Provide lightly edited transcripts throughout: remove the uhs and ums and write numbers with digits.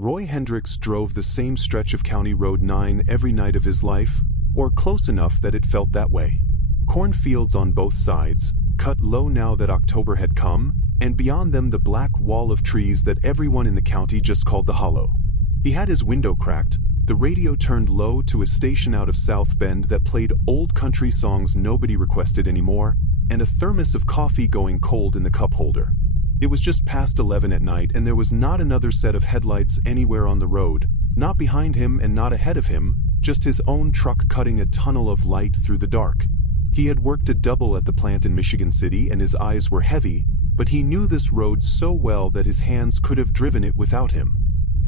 Roy Hendricks drove the same stretch of County Road 9 every night of his life, or close enough that it felt that way. Cornfields on both sides, cut low now that October had come, and beyond them the black wall of trees that everyone in the county just called the Hollow. He had his window cracked, the radio turned low to a station out of South Bend that played old country songs nobody requested anymore, and a thermos of coffee going cold in the cup holder. It was just past 11 at night, and there was not another set of headlights anywhere on the road, not behind him and not ahead of him, just his own truck cutting a tunnel of light through the dark. He had worked a double at the plant in Michigan City and his eyes were heavy, but he knew this road so well that his hands could have driven it without him.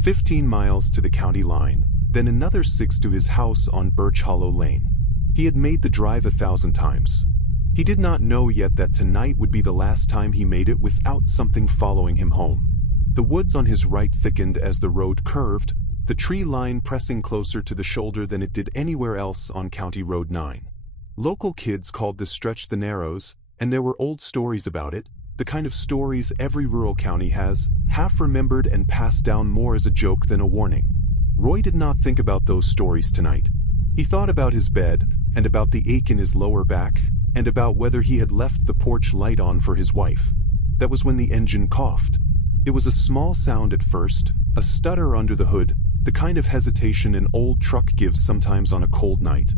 15 miles to the county line, then another 6 to his house on Birch Hollow Lane. He had made the drive 1,000 times. He did not know yet that tonight would be the last time he made it without something following him home. The woods on his right thickened as the road curved, the tree line pressing closer to the shoulder than it did anywhere else on County Road 9. Local kids called this stretch the Narrows, and there were old stories about it, the kind of stories every rural county has, half remembered and passed down more as a joke than a warning. Roy did not think about those stories tonight. He thought about his bed, and about the ache in his lower back, and about whether he had left the porch light on for his wife. That was when the engine coughed. It was a small sound at first, a stutter under the hood, the kind of hesitation an old truck gives sometimes on a cold night.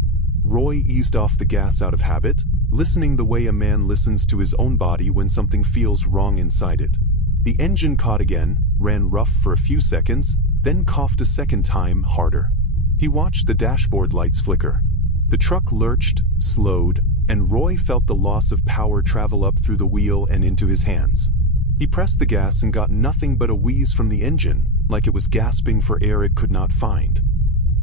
Roy eased off the gas out of habit, listening the way a man listens to his own body when something feels wrong inside it. The engine caught again, ran rough for a few seconds, then coughed a second time, harder. He watched the dashboard lights flicker. The truck lurched, slowed, and Roy felt the loss of power travel up through the wheel and into his hands. He pressed the gas and got nothing but a wheeze from the engine, like it was gasping for air it could not find.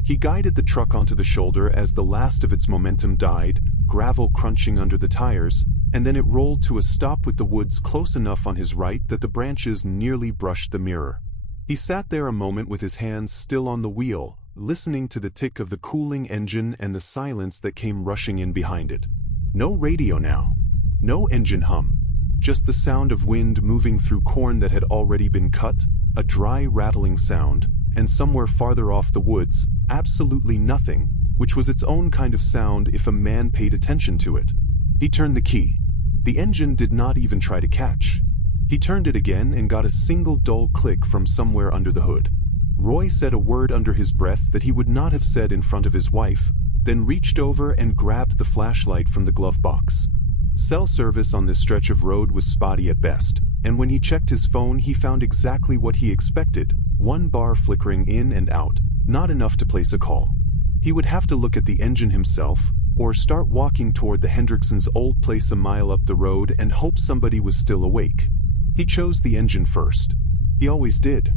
He guided the truck onto the shoulder as the last of its momentum died, gravel crunching under the tires, and then it rolled to a stop with the woods close enough on his right that the branches nearly brushed the mirror. He sat there a moment with his hands still on the wheel, listening to the tick of the cooling engine and the silence that came rushing in behind it. No radio now. No engine hum. Just the sound of wind moving through corn that had already been cut, a dry rattling sound, and somewhere farther off the woods, absolutely nothing, which was its own kind of sound if a man paid attention to it. He turned the key. The engine did not even try to catch. He turned it again and got a single dull click from somewhere under the hood. Roy said a word under his breath that he would not have said in front of his wife, then reached over and grabbed the flashlight from the glove box. Cell service on this stretch of road was spotty at best, and when he checked his phone he found exactly what he expected, one bar flickering in and out, not enough to place a call. He would have to look at the engine himself, or start walking toward the Hendricksons' old place a mile up the road and hope somebody was still awake. He chose the engine first. He always did.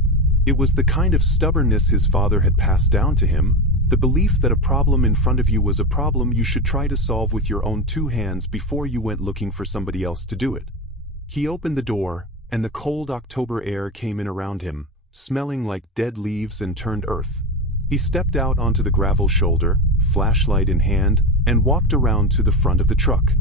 It was the kind of stubbornness his father had passed down to him, the belief that a problem in front of you was a problem you should try to solve with your own two hands before you went looking for somebody else to do it. He opened the door, and the cold October air came in around him, smelling like dead leaves and turned earth. He stepped out onto the gravel shoulder, flashlight in hand, and walked around to the front of the truck.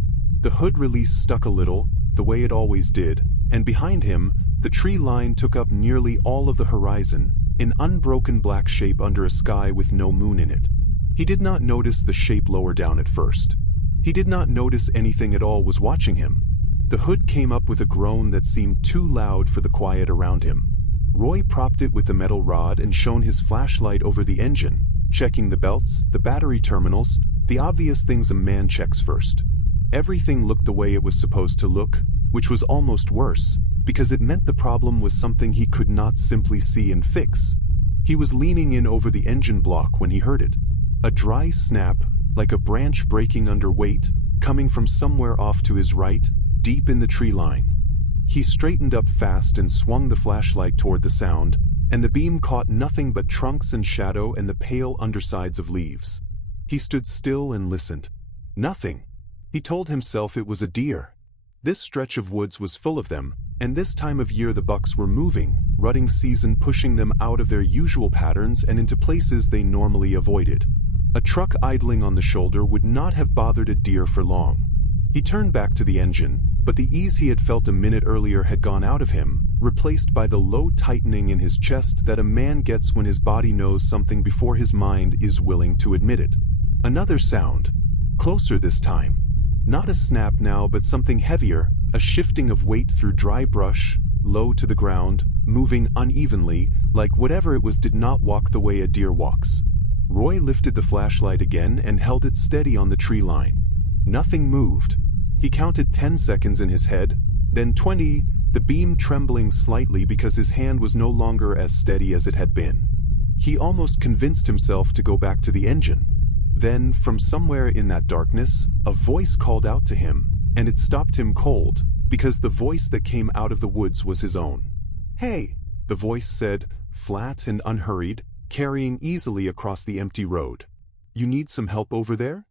The hood release stuck a little, the way it always did, and behind him, the tree line took up nearly all of the horizon, an unbroken black shape under a sky with no moon in it. He did not notice the shape lower down at first. He did not notice anything at all was watching him. The hood came up with a groan that seemed too loud for the quiet around him. Roy propped it with the metal rod and shone his flashlight over the engine, checking the belts, the battery terminals, the obvious things a man checks first. Everything looked the way it was supposed to look, which was almost worse, because it meant the problem was something he could not simply see and fix. He was leaning in over the engine block when he heard it. A dry snap, like a branch breaking under weight, coming from somewhere off to his right, deep in the tree line. He straightened up fast and swung the flashlight toward the sound, and the beam caught nothing but trunks and shadow and the pale undersides of leaves. He stood still and listened. Nothing. He told himself it was a deer. This stretch of woods was full of them, and this time of year the bucks were moving, rutting season pushing them out of their usual patterns and into places they normally avoided. A truck idling on the shoulder would not have bothered a deer for long. He turned back to the engine, but the ease he had felt a minute earlier had gone out of him, replaced by the low tightening in his chest that a man gets when his body knows something before his mind is willing to admit it. Another sound, closer this time. Not a snap now, but something heavier, a shifting of weight through dry brush, low to the ground, moving unevenly, like whatever it was did not walk the way a deer walks. Roy lifted the flashlight again and held it steady on the tree line. Nothing moved. He counted 10 seconds in his head, then 20, the beam trembling slightly because his hand was no longer as steady as it had been. He almost convinced himself to go back to the engine. Then, from somewhere in that darkness, a voice called out to him, and it stopped him cold, because the voice that came out of the woods was his own. "Hey," the voice said, flat and unhurried, carrying easily across the empty road. "You need some help over there?"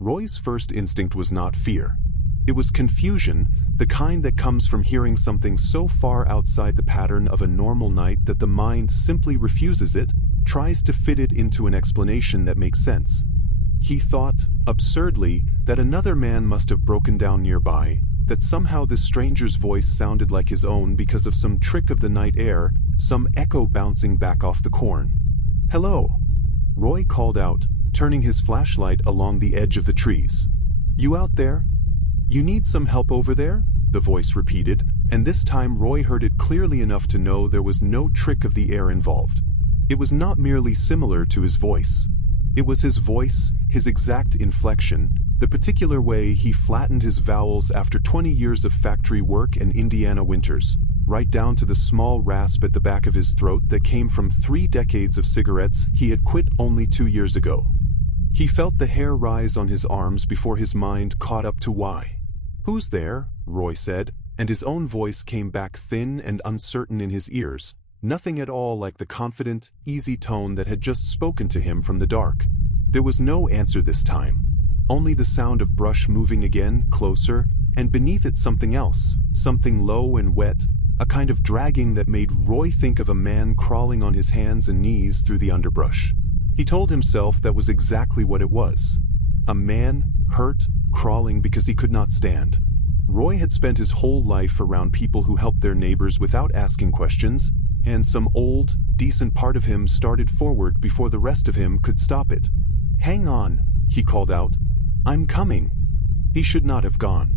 Roy's first instinct was not fear. It was confusion, the kind that comes from hearing something so far outside the pattern of a normal night that the mind simply refuses it, tries to fit it into an explanation that makes sense. He thought, absurdly, that another man must have broken down nearby, that somehow this stranger's voice sounded like his own because of some trick of the night air, some echo bouncing back off the corn. "Hello," Roy called out, turning his flashlight along the edge of the trees. "You out there? You need some help over there?" the voice repeated, and this time Roy heard it clearly enough to know there was no trick of the air involved. It was not merely similar to his voice. It was his voice, his exact inflection, the particular way he flattened his vowels after 20 years of factory work and Indiana winters, right down to the small rasp at the back of his throat that came from 3 decades of cigarettes he had quit only 2 years ago. He felt the hair rise on his arms before his mind caught up to why. "Who's there?" Roy said, and his own voice came back thin and uncertain in his ears, nothing at all like the confident, easy tone that had just spoken to him from the dark. There was no answer this time. Only the sound of brush moving again, closer, and beneath it something else, something low and wet, a kind of dragging that made Roy think of a man crawling on his hands and knees through the underbrush. He told himself that was exactly what it was. A man, hurt, crawling because he could not stand. Roy had spent his whole life around people who helped their neighbors without asking questions, and some old, decent part of him started forward before the rest of him could stop it. "Hang on," he called out. "I'm coming." He should not have gone.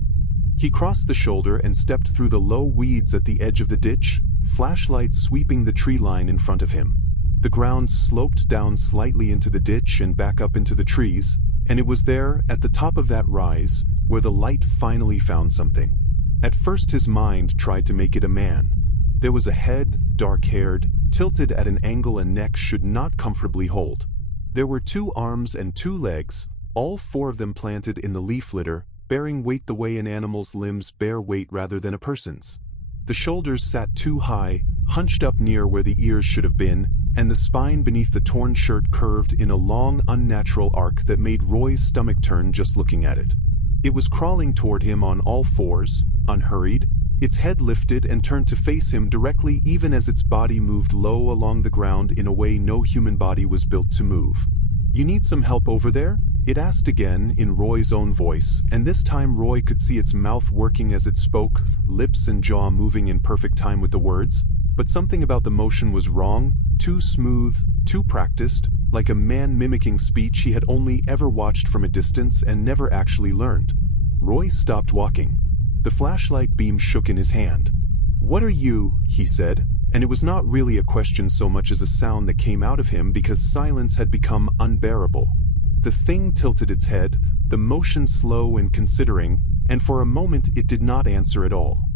He crossed the shoulder and stepped through the low weeds at the edge of the ditch, flashlight sweeping the tree line in front of him. The ground sloped down slightly into the ditch and back up into the trees, and it was there, at the top of that rise, where the light finally found something. At first his mind tried to make it a man. There was a head, dark-haired, tilted at an angle a neck should not comfortably hold. There were 2 arms and 2 legs, all 4 of them planted in the leaf litter, bearing weight the way an animal's limbs bear weight rather than a person's. The shoulders sat too high, hunched up near where the ears should have been, and the spine beneath the torn shirt curved in a long, unnatural arc that made Roy's stomach turn just looking at it. It was crawling toward him on all 4s, unhurried, its head lifted and turned to face him directly even as its body moved low along the ground in a way no human body was built to move. "You need some help over there?" it asked again in Roy's own voice, and this time Roy could see its mouth working as it spoke, lips and jaw moving in perfect time with the words, but something about the motion was wrong, too smooth, too practiced, like a man mimicking speech he had only ever watched from a distance and never actually learned. Roy stopped walking. The flashlight beam shook in his hand. "What are you?" he said, and it was not really a question so much as a sound that came out of him because silence had become unbearable. The thing tilted its head, the motion slow and considering, and for a moment it did not answer at all.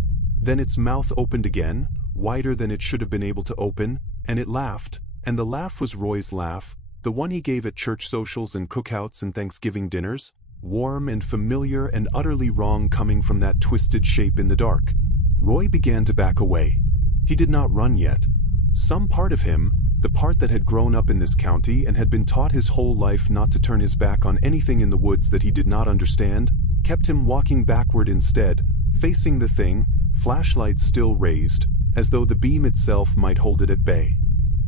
Then its mouth opened again, wider than it should have been able to open, and it laughed, and the laugh was Roy's laugh, the one he gave at church socials and cookouts and Thanksgiving dinners, warm and familiar and utterly wrong coming from that twisted shape in the dark. Roy began to back away. He did not run yet. Some part of him, the part that had grown up in this county and had been taught his whole life not to turn his back on anything in the woods that he did not understand, kept him walking backward instead, facing the thing, flashlight still raised, as though the beam itself might hold it at bay.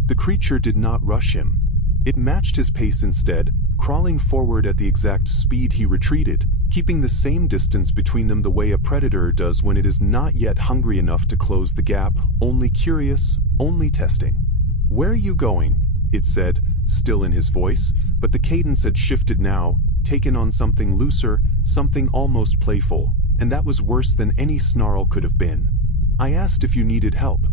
The creature did not rush him. It matched his pace instead, crawling forward at the exact speed he retreated, keeping the same distance between them the way a predator does when it is not yet hungry enough to close the gap, only curious, only testing. "Where are you going?" it said, still in his voice, but the cadence had shifted now, taken on something looser, something almost playful, and that was worse than any snarl could have been. "I asked if you needed help."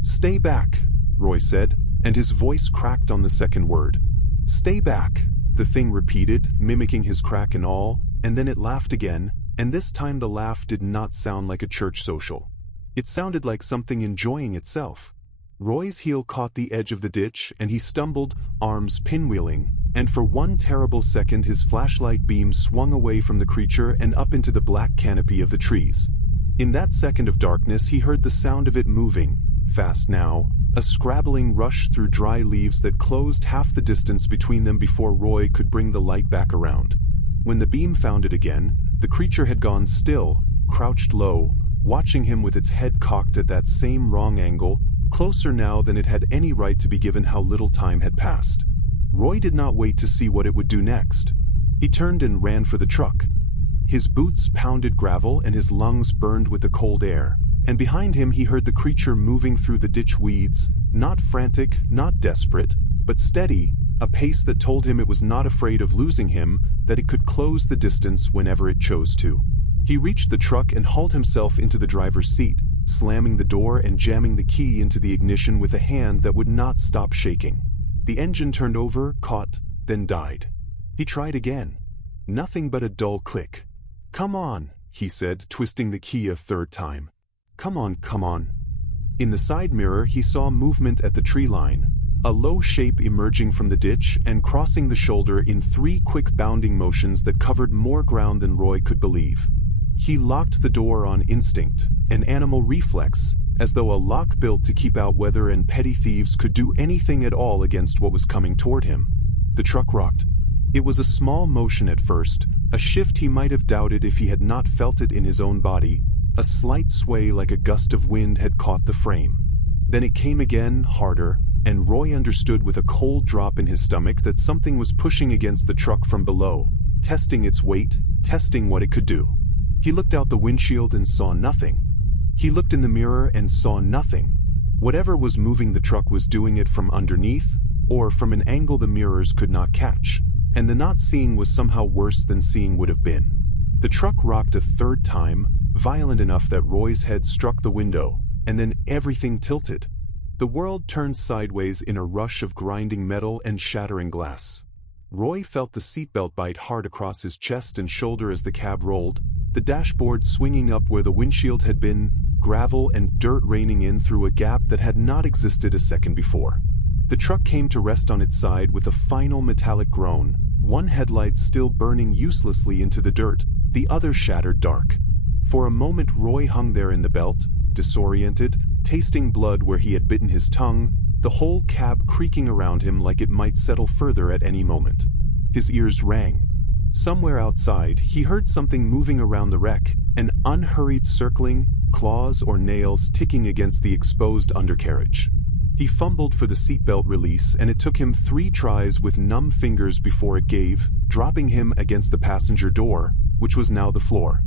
"Stay back," Roy said, and his voice cracked on the second word. "Stay back," the thing repeated, mimicking his crack and all, and then it laughed again, and this time the laugh did not sound like a church social. It sounded like something enjoying itself. Roy's heel caught the edge of the ditch and he stumbled, arms pinwheeling, and for one terrible second his flashlight beam swung away from the creature and up into the black canopy of the trees. In that second of darkness he heard the sound of it moving, fast now, a scrabbling rush through dry leaves that closed half the distance between them before Roy could bring the light back around. When the beam found it again, the creature had gone still, crouched low, watching him with its head cocked at that same wrong angle, closer now than it had any right to be given how little time had passed. Roy did not wait to see what it would do next. He turned and ran for the truck. His boots pounded gravel and his lungs burned with the cold air, and behind him he heard the creature moving through the ditch weeds, not frantic, not desperate, but steady, a pace that told him it was not afraid of losing him, that it could close the distance whenever it chose to. He reached the truck and hauled himself into the driver's seat, slamming the door and jamming the key into the ignition with a hand that would not stop shaking. The engine turned over, caught, then died. He tried again. Nothing but a dull click. "Come on," he said, twisting the key a third time. "Come on, come on." In the side mirror he saw movement at the tree line, a low shape emerging from the ditch and crossing the shoulder in 3 quick bounding motions that covered more ground than Roy could believe. He locked the door on instinct, an animal reflex, as though a lock built to keep out weather and petty thieves could do anything at all against what was coming toward him. The truck rocked. It was a small motion at first, a shift he might have doubted if he had not felt it in his own body. A slight sway like a gust of wind had caught the frame. Then it came again, harder, and Roy understood with a cold drop in his stomach that something was pushing against the truck from below, testing its weight, testing what it could do. He looked out the windshield and saw nothing. He looked in the mirror and saw nothing. Whatever was moving the truck was doing it from underneath, or from an angle the mirrors could not catch, and the not seeing was somehow worse than seeing would have been. The truck rocked a third time, violent enough that Roy's head struck the window, and then everything tilted. The world turned sideways in a rush of grinding metal and shattering glass. Roy felt the seatbelt bite hard across his chest and shoulder as the cab rolled, the dashboard swinging up where the windshield had been, gravel and dirt raining in through a gap that had not existed a second before. The truck came to rest on its side with a final metallic groan, one headlight still burning uselessly into the dirt, the other shattered dark. For a moment Roy hung there in the belt, disoriented, tasting blood where he had bitten his tongue, the whole cab creaking around him like it might settle further at any moment. His ears rang. Somewhere outside, he heard something moving around the wreck, an unhurried circling, claws or nails ticking against the exposed undercarriage. He fumbled for the seatbelt release and it took him 3 tries with numb fingers before it gave, dropping him against the passenger door, which was now the floor.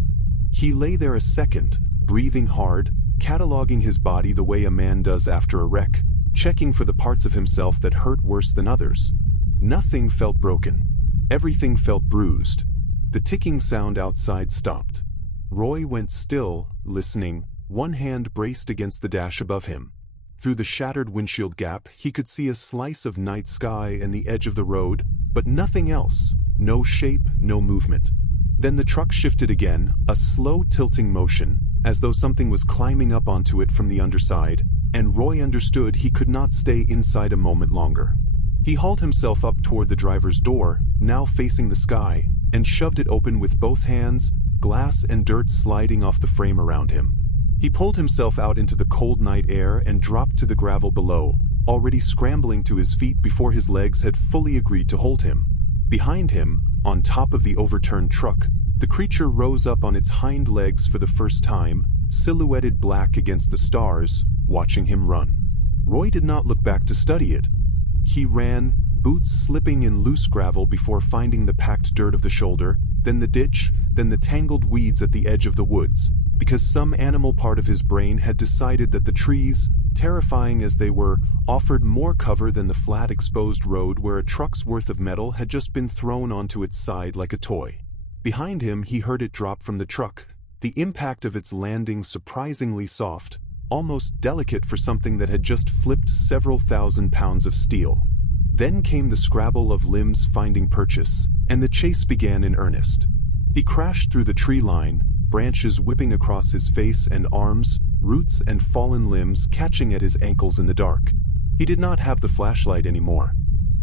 He lay there a second, breathing hard, cataloging his body the way a man does after a wreck, checking for the parts of himself that hurt worse than others. Nothing felt broken. Everything felt bruised. The ticking sound outside stopped. Roy went still, listening, one hand braced against the dash above him. Through the shattered windshield gap, he could see a slice of night sky and the edge of the road, but nothing else, no shape, no movement. Then the truck shifted again, a slow tilting motion, as though something was climbing up onto it from the underside, and Roy understood he could not stay inside a moment longer. He hauled himself up toward the driver's door, now facing the sky, and shoved it open with both hands, glass and dirt sliding off the frame around him. He pulled himself out into the cold night air and dropped to the gravel below, already scrambling to his feet before his legs had fully agreed to hold him. Behind him, on top of the overturned truck, the creature rose up on its hind legs for the first time, silhouetted black against the stars, watching him run. Roy did not look back to study it. He ran, boots slipping in loose gravel before finding the packed dirt of the shoulder, then the ditch, then the tangled weeds at the edge of the woods, because some animal part of his brain had decided that the trees, terrifying as they were, offered more cover than the flat exposed road where a truck's worth of metal had just been thrown onto its side like a toy. Behind him he heard it drop from the truck, the impact of its landing surprisingly soft, almost delicate for something that had just flipped several thousand pounds of steel. Then came the scrabble of limbs finding purchase, and the chase began in earnest. He crashed through the tree line, branches whipping across his face and arms, roots and fallen limbs catching at his ankles in the dark. He did not have the flashlight anymore.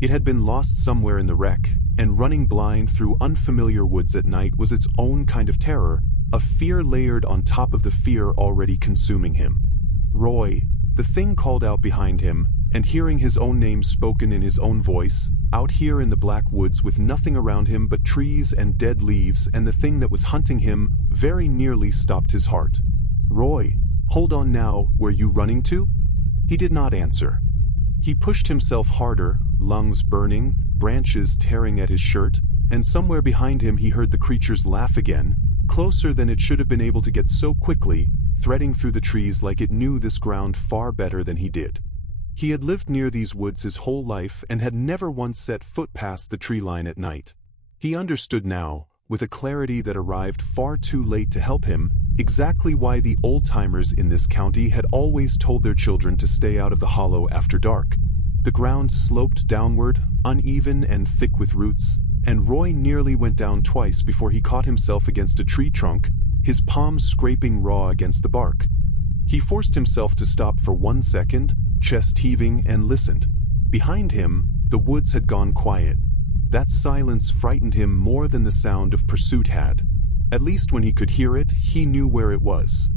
It had been lost somewhere in the wreck, and running blind through unfamiliar woods at night was its own kind of terror, a fear layered on top of the fear already consuming him. Roy, the thing called out behind him, and hearing his own name spoken in his own voice, out here in the black woods with nothing around him but trees and dead leaves, and the thing that was hunting him very nearly stopped his heart. "Roy, hold on now, where you running to?" He did not answer. He pushed himself harder, lungs burning, branches tearing at his shirt, and somewhere behind him he heard the creature's laugh again, closer than it should have been able to get so quickly, threading through the trees like it knew this ground far better than he did. He had lived near these woods his whole life and had never once set foot past the tree line at night. He understood now, with a clarity that arrived far too late to help him, exactly why the old-timers in this county had always told their children to stay out of the hollow after dark. The ground sloped downward, uneven and thick with roots, and Roy nearly went down twice before he caught himself against a tree trunk, his palms scraping raw against the bark. He forced himself to stop for 1 second, chest heaving, and listened. Behind him, the woods had gone quiet. That silence frightened him more than the sound of pursuit had. At least when he could hear it, he knew where it was.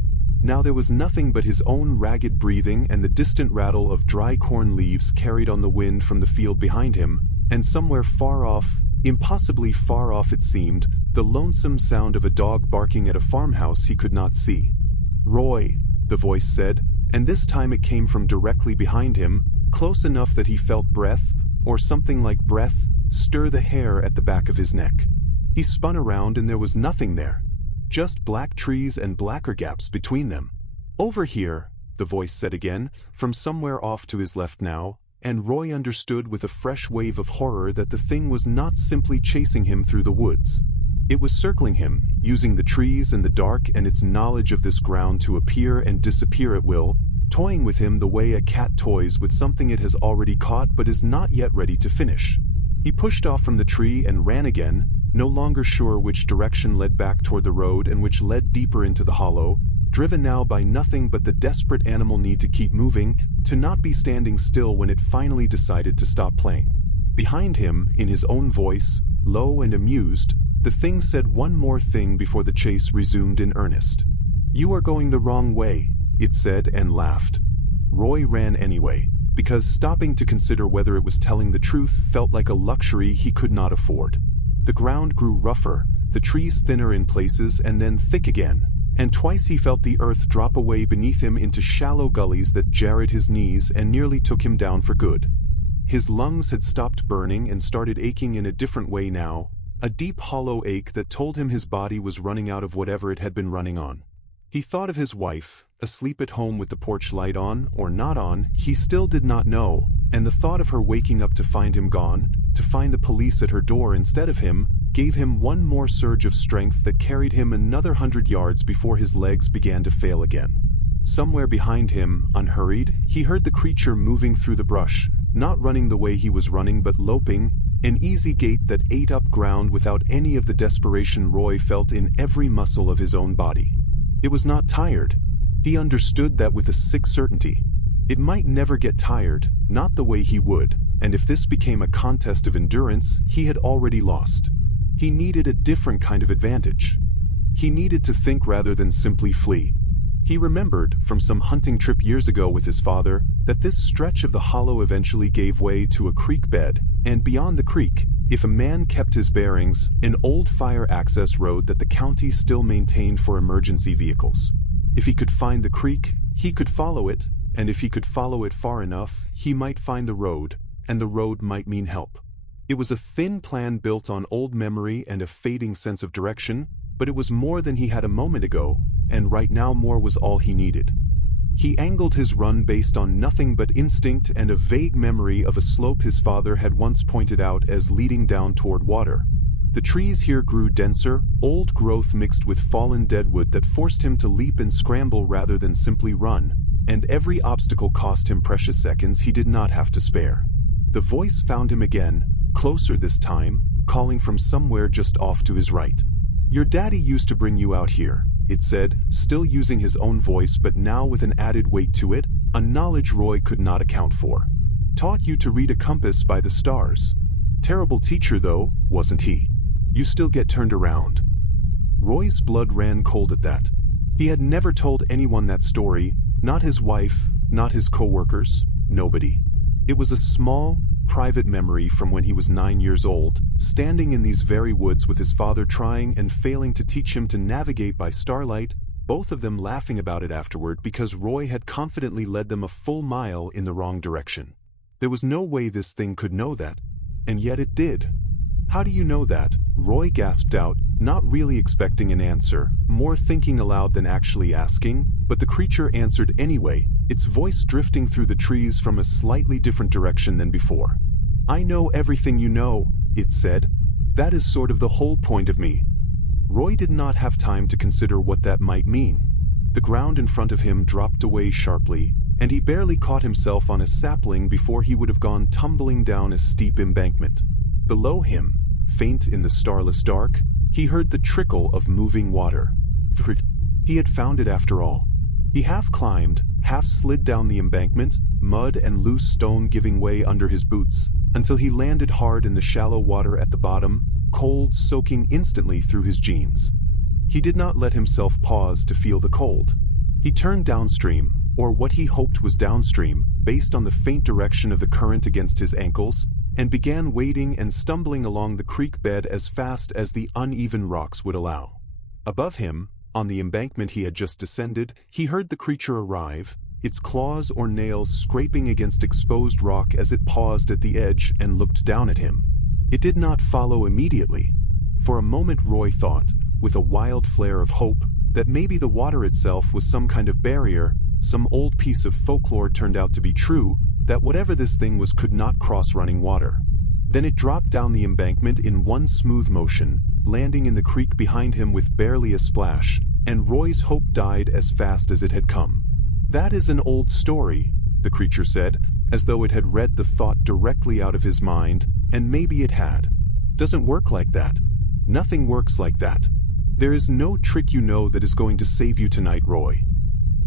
Now there was nothing but his own ragged breathing and the distant rattle of dry corn leaves carried on the wind from the field behind him, and somewhere far off, impossibly far off it seemed, the lonesome sound of a dog barking at a farmhouse he could not see. "Roy," the voice said, and this time it came from directly behind him, close enough that he felt breath, or something like breath, stir the hair at the back of his neck. He spun around and there was nothing there. Just black trees and blacker gaps between them. "Over here," the voice said again, from somewhere off to his left now, and Roy understood with a fresh wave of horror that the thing was not simply chasing him through the woods. It was circling him, using the trees and the dark and its knowledge of this ground to appear and disappear at will, toying with him the way a cat toys with something it has already caught but is not yet ready to finish. He pushed off from the tree and ran again, no longer sure which direction led back toward the road and which led deeper into the hollow, driven now by nothing but the desperate animal need to keep moving, to not be standing still when it finally decided to stop playing. Behind him, in his own voice, low and amused, the thing said one more thing before the chase resumed in earnest. "You are going the wrong way," it said, and laughed. Roy ran anyway, because stopping to consider whether it was telling the truth felt like a luxury he could not afford. The ground grew rougher, the trees thinner in places and then thick again, and twice he felt the earth drop away beneath him into shallow gullies that jarred his knees and nearly took him down for good. His lungs had stopped burning and started aching in a different way now, a deep hollow ache that told him his body was running out of whatever it had been running on. He thought of his wife, asleep at home with the porch light on, or not on, he still did not know, and the thought of her waking up to find him gone, to find the police at her door instead of him, gave him one more surge of strength that carried him another 100 yards before his legs began to fail again. Somewhere behind him, unhurried, he heard the creature moving through the brush, not running the way he was running but loping, an easy gait that ate up ground without any of the desperation Roy felt in every muscle of his own body. It was not tired. He understood that with a sick certainty. It might never get tired, not the way he would, and if this became a contest of endurance, he had already lost. He needed a different kind of advantage. He needed to think rather than simply flee. He remembered, from some hunting trip years ago with his father, that this stretch of the hollow eventually gave way to a creek bed, and beyond the creek, if a man kept his bearings, an old fire access road that the county still maintained for emergency vehicles. If he could find the creek, he could follow it, and if he could follow it far enough, he might find the road, and the road might mean help. It was a thin plan built on old memory and a fading sense of direction, but it was more than he had a moment ago, and right now more was all he needed. He angled his run based on nothing but instinct and a vague memory of a slope his father had once pointed out as leading down toward water. The trees here grew denser, old growth mixed with fallen deadwood that forced him to leap and scramble rather than simply run, and every obstacle cost him precious seconds he did not have to spare. The voice found him again, closer this time, calling from somewhere just off to his right. "Your daddy used to bring you out here," it said, still using his own voice but now with an added weight to it, a knowledge Roy could not account for. "Taught you to read a compass by the stars. Terrible teacher though, wasn't he? You still get turned around." Roy's blood ran cold at that. He had never told anyone that story, not his wife, not his co-workers, nobody. It was a small, private memory from when he was 9 years old, standing in these very woods with his father trying and failing to teach him to navigate by starlight, both of them laughing about it afterward because Roy had confidently led them a full mile in the wrong direction. There was no way this thing could know that, and yet it did. "How do you know that?" Roy gasped out, not really expecting an answer, more thinking aloud than actually asking, but the creature answered anyway, its voice drifting through the trees from a slightly different direction than before. "I know everything you know," it said. "That is sort of the whole point of me." Roy did not have time to consider what that might mean. The ground in front of him dropped away sharply, and he barely caught himself on a sapling before he would have gone tumbling down a steep embankment. Below him, faint in the starless dark, he heard the trickle of moving water. He had found it after all. He half climbed, half slid down the embankment, mud and loose stone giving way under his boots, until he landed hard in the shallow water at the bottom, cold soaking instantly through his jeans. He did not let himself pause to feel the cold. He turned downstream, or what he hoped was downstream, based on the faint direction of the current against his ankles, and began wading and stumbling along the creek bed as fast as the uneven rocks would allow. Above him, on the embankment he had just descended, he heard the creature arrive, its claws or nails scraping against exposed rock as it paused at the edge and looked down at him. It did not follow immediately. For a moment Roy thought, with a wild flare of hope, that maybe the water itself was some kind of barrier, some old piece of folklore turned out to be true, that whatever this thing was could not cross running water. Then it dropped down the embankment in one smooth motion, landing in the creek behind him with barely a splash, and Roy's hope died as fast as it had come. "That is an old story," the creature said, as though it had read the thought directly out of his mind, and maybe it had. "Doesn't work like that. Nothing works like that. There is no trick you know that is going to save you tonight, Roy."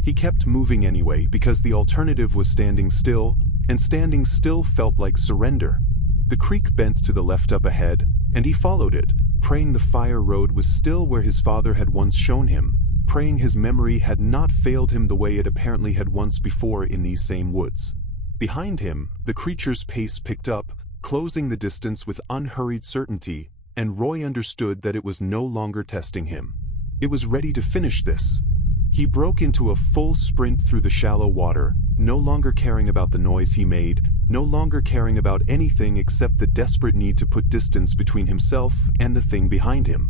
He kept moving anyway because the alternative was standing still, and standing still felt like surrender. The creek bent to the left up ahead, and he followed it, praying the fire road was still where his father had once shown him, praying his memory had not failed him the way it apparently had once before in these same woods. Behind him, the creature's pace picked up, closing the distance with unhurried certainty, and Roy understood that it was no longer testing him. It was ready to finish this. He broke into a full sprint through the shallow water, no longer caring about the noise he made, no longer caring about anything except the desperate need to put distance between himself and the thing behind him.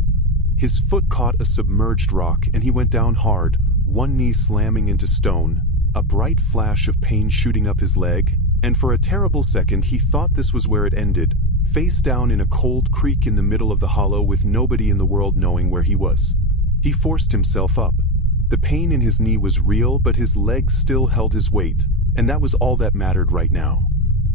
His foot caught a submerged rock and he went down hard, one knee slamming into stone, a bright flash of pain shooting up his leg, and for a terrible second he thought this was where it ended, face down in a cold creek in the middle of the hollow with nobody in the world knowing where he was. He forced himself up. The pain in his knee was real, but his legs still held his weight, and that was all that mattered right now.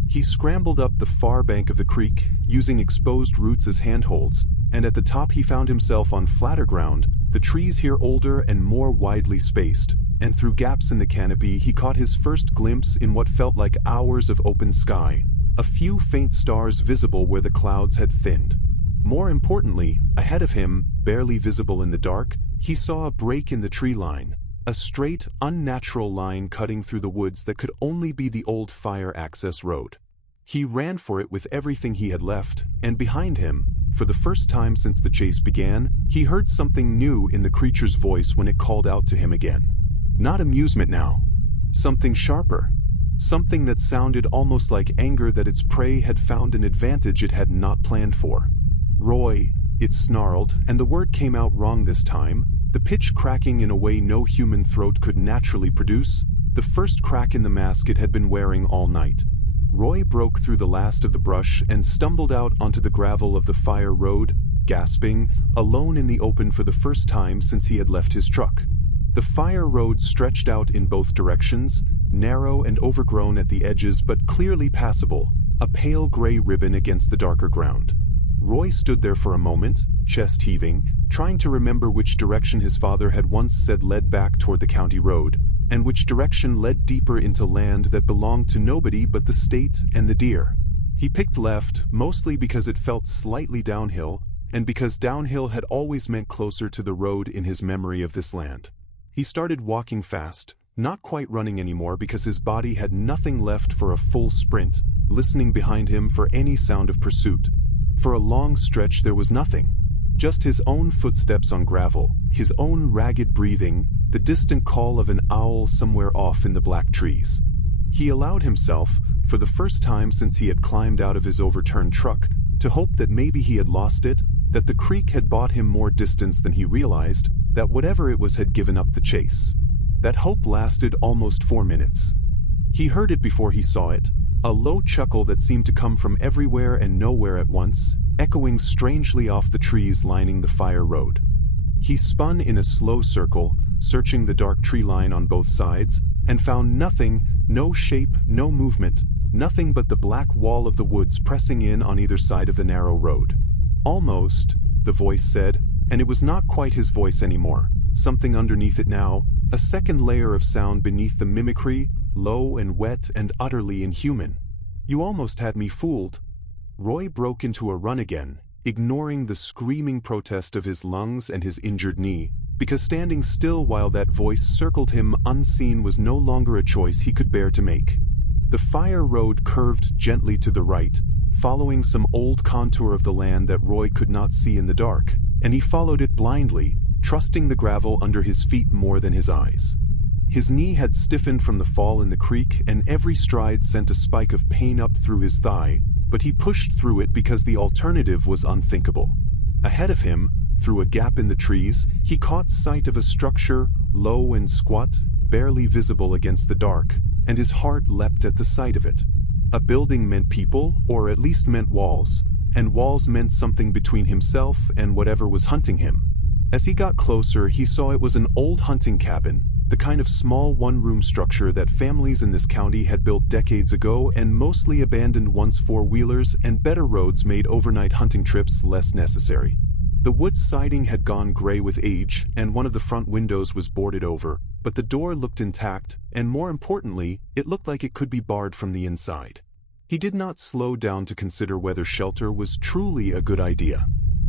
He scrambled up the far bank of the creek, using exposed roots as handholds, and at the top he found himself on flatter ground, the trees here older and more widely spaced, and through gaps in the canopy he caught his first glimpse in what felt like hours of open sky, a few faint stars visible where the clouds had thinned. More importantly, ahead of him, barely visible in the dark, he saw a break in the tree line, a straight, unnatural line cutting through the woods that could only be the old fire access road. He ran for it with everything he had left, and behind him, for the first time since the chase began, he heard something new in the creature's voice when it called out to him again. Not amusement now. Something sharper. Something that sounded almost like anger that its prey had found an advantage it had not planned for. "Roy, it snarled, and the word came out wrong this time, the pitch cracking in a way no human throat could naturally produce, the first crack in the mask it had been wearing all night. Roy broke through the last of the brush and stumbled out onto the gravel of the fire road, gasping, alone in the open for the first time since he had left his truck. The fire road stretched out in both directions, narrow and overgrown at the edges but clearly passable, a pale gray ribbon against the darker ground. Roy stood there for a moment, chest heaving, trying to remember which direction his father had once said led back toward the county road, and which direction led deeper into land that belonged to nobody but the state and the deer. He picked left, mostly because it felt slightly downhill, and because downhill had always meant closer to the road in his memory of this land. He started walking fast, not quite running anymore because his body had nothing left for a full sprint, listening behind him for any sound of pursuit. For a long stretch there was nothing. Just his own footsteps on gravel, his own ragged breathing, the distant call of an owl somewhere off in the black trees. He allowed himself, for the first time since he had climbed out of his overturned truck, to hope that maybe he had lost it, that the creek had bought him more distance than he realized, that whatever it was had given up the chase. That hope lasted almost 4 minutes. He heard it before he saw it, a low chuckle that seemed to come from everywhere and nowhere at once, echoing strangely off the trees lining the fire road. He spun in a slow circle, searching the dark tree line on both sides, and found nothing, no shape, no movement, nothing but the black wall of the woods pressing in on either side of the narrow road. Almost, the voice said, and it was not quite his voice anymore, something underneath it now, a second layer of sound beneath the mimicry, low and wet and utterly inhuman. You almost had me fooled. Roy broke into a run again, ignoring the screaming protest of his lungs and his injured knee, because standing still while that voice circled him unseen was no longer a choice he could bear to make. The fire road curved gently to the right, following some old contour of the land that Roy could not see in the dark, and he followed it blindly, trusting the gravel under his feet more than his eyes. His knee had stiffened from the fall in the creek, and every stride sent a spike of pain up through his thigh, but he pushed through it because the alternative was unthinkable. Ahead of him, through a gap in the trees, he caught sight of a structure, low and squat, barely visible against the dark, and his heart leapt at the sight of it. A building meant people, or at least meant walls, and walls meant something between himself and whatever was hunting him. As he got closer, he saw it was an old hunting cabin, the kind of small one-room structure that families in this county had built decades ago and mostly abandoned once four-wheelers and better roads made overnight hunting trips less necessary. The wood siding had gone gray with age, and one of the front windows was boarded over, but the door looked intact, and more importantly, it looked like it could be barred from the inside. He did not slow down to consider whether shelter was truly a good idea.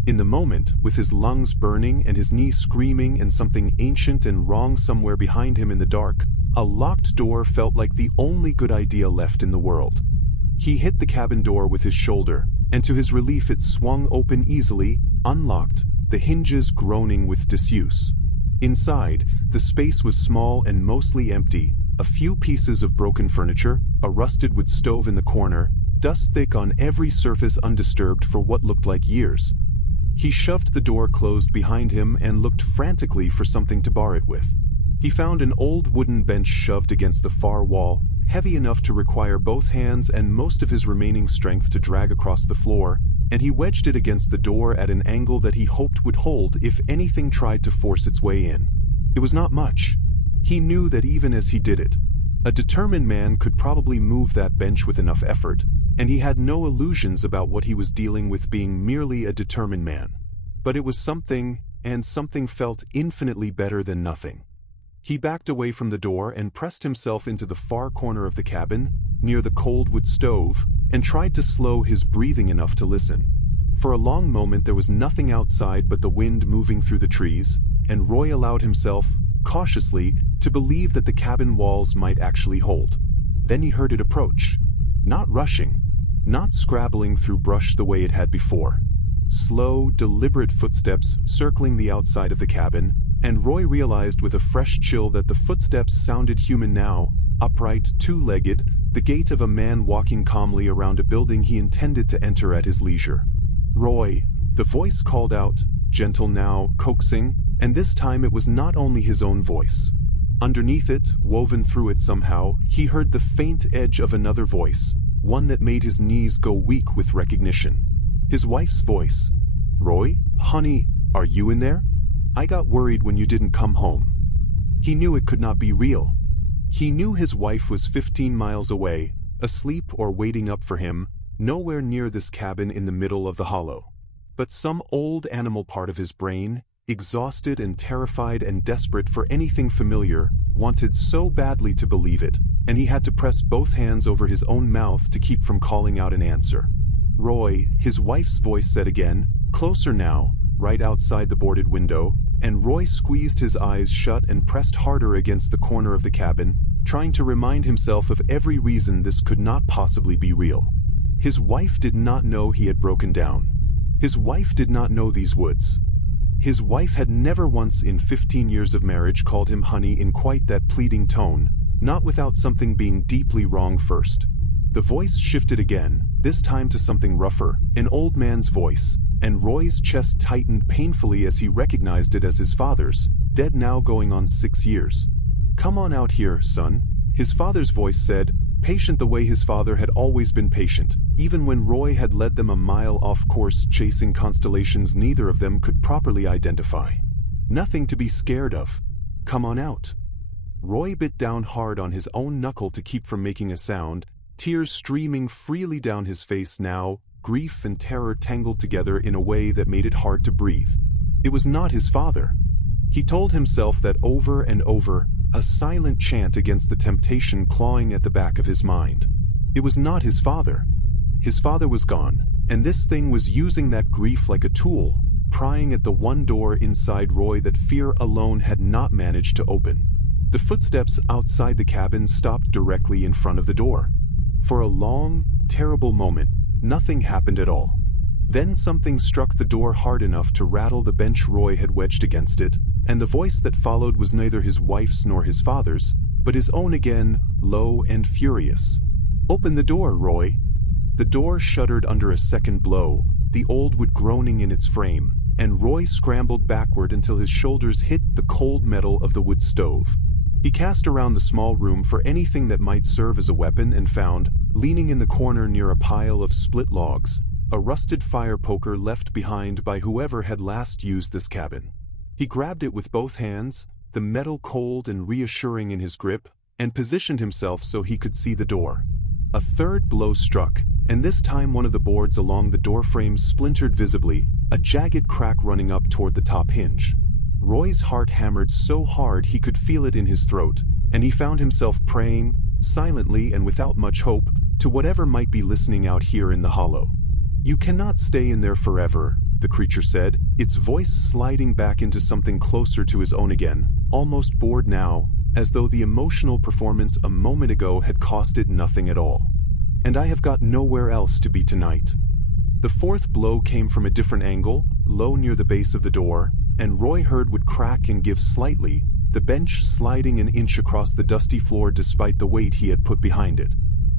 In the moment, with his lungs burning and his knee screaming and something ancient and wrong somewhere behind him in the dark, a locked door felt like the only good idea left in the world. He hit the cabin door with his shoulder, and to his relief it swung open easily, unlocked, the hinges groaning with disuse. Inside, the space was small and mostly empty, a few pieces of broken furniture, a rusted wood stove in the corner, dust thick on every surface undisturbed for what looked like years. He shoved the door closed behind him and looked frantically for something to bar it with. He found an old wooden bench shoved against the far wall, heavy enough to require both hands and most of his remaining strength to drag across the floor, and he wedged it against the door at an angle that he hoped would hold if anything tried to force its way in. It was not much. He knew that even as he did it, a determined man could probably move that bench with enough effort, and he had no illusions about what he was dealing with being merely a determined man. But it was something, and something felt infinitely better than nothing. He backed away from the door and pressed himself into the far corner of the cabin, near the cold wood stove, and tried to slow his breathing enough to listen. For a long moment there was nothing outside but the wind moving through the trees, and Roy allowed himself, cautiously, to believe that the cabin walls might actually hold. Then he heard it approach. Not rushing, not scrabbling through brush the way it had before. Slow, deliberate footsteps circling the outside of the cabin, and Roy realized with a fresh chill that the footsteps sounded human now, upright, two-legged, the gait of a man walking calmly around a building he intended to enter at his leisure. Roy, The voice called out, gentle now, coaxing, and this time it was not only his own voice. Underneath it, woven through it somehow, he heard the faint edge of another voice, one that made his knees go weak with recognition. His wife's voice. "Roy, honey, are you in there? I got worried when you didn't come home." He knew it could not be real. He knew his wife was 15 miles away, asleep or waiting up for him, nowhere near this cabin in the middle of the hollow. But some old animal part of his brain, exhausted and terrified and desperate for anything familiar, wanted so badly to believe it, and he had to press both hands over his own mouth to keep from calling out an answer. "Roy," his wife's voice said again, closer now, right outside the boarded window, and Roy squeezed his eyes shut and pressed harder against the corner of the cabin, trying to remind himself of every reason this could not possibly be real. His wife did not know he had broken down. His wife did not know these woods. His wife had never once in 15 years of marriage called him honey in quite that pleading tone, not without something being deeply wrong first. The voice shifted again, this time to something rougher, an old man's voice, and Roy's chest tightened painfully as he recognized it as his father's, dead now going on 6 years. "Come on out here, son," his father's voice said, patient the way his father had always been patient, even when Roy had led them a mile off course chasing constellations neither of them could properly identify. "Nothing to be scared of. Come on out." Roy bit down hard on his own knuckle to keep from making a sound, tears streaming freely down his face now, grief and terror tangled together in a way that made it hard to breathe. It was not his father. He told himself that over and over, a silent chant against the temptation clawing at the back of his mind. It was not his father. His father was gone, and this thing was using that grief like a tool, prying at the one door inside Roy that fear alone had not managed to open. The footsteps outside the cabin stopped directly in front of the door. For a long, terrible moment, nothing happened at all. Then something struck the door hard enough to rattle the bench Roy had wedged against it, and the voice that followed was neither his wife's nor his father's, but his own again, low and furious. "Open the door, Roy." The door shuddered under a second blow, the old wood groaning in its frame, and Roy scrambled backward until his shoulders hit the cold metal of the wood stove. He cast around the small room for anything that might serve as a weapon and found, leaning in the corner near a pile of split logs, a rusted fire poker left behind by whoever had last used this cabin. He grabbed it with both hands, the metal cold and reassuring in his grip, and positioned himself so he could see the door. A third blow struck, and this time one of the boards along the doorframe splintered visibly, a jagged crack running up toward the top hinge. Roy's heart hammered so hard he could feel it in his throat, and he found himself praying, silently and without much hope, to whatever might be listening out here in the hollow. "You cannot stay in there forever," the creature said, its voice sliding back into something closer to his own again, almost bored now, as though the emotional performance a moment ago had cost it nothing at all. "And I have got nowhere else to be tonight." The fourth blow came from a different angle, low near the base of the door, and Roy heard would crack and give slightly, the bench sliding an inch across the dusty floor despite the weight he had put behind it.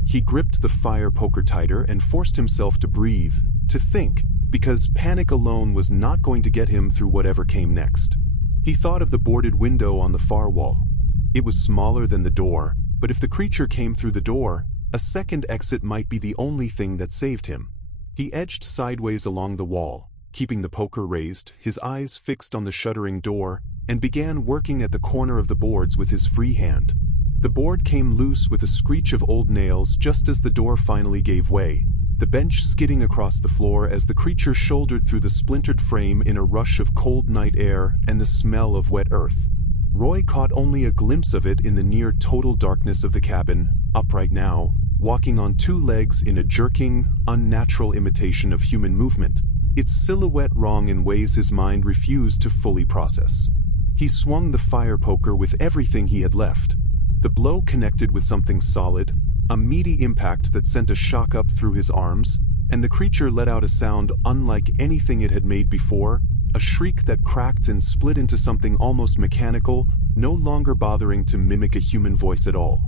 He gripped the fire poker tighter and forced himself to breathe, to think, because panic alone was not going to get him through whatever came next. He thought of the boarded window on the far wall. It was smaller than the door, but if the creature came through the door, a second exit might be the only thing that saved him. He edged sideways along the wall, keeping the poker raised, his eyes fixed on the shuddering door, and began working at the corner of the boards with his free hand. The board came loose with a screech of old nails just as the door finally gave way, the bench skidding across the floor as the creature shouldered through the splintered frame in a rush of cold night air and the smell of wet earth. Roy caught only a glimpse of it in the near total darkness of the cabin, upright now, walking on two legs in a jerking, unnatural imitation of human movement, its silhouette wrong in ways his mind refused to fully process. He swung the fire poker with everything he had left. The blow connected with something solid, a meaty impact that sent a shock up through his arms, and the creature let out a sound unlike anything it had made before, a shriek that cracked and split into something almost mechanical, no longer bothering to mimic a human voice at all.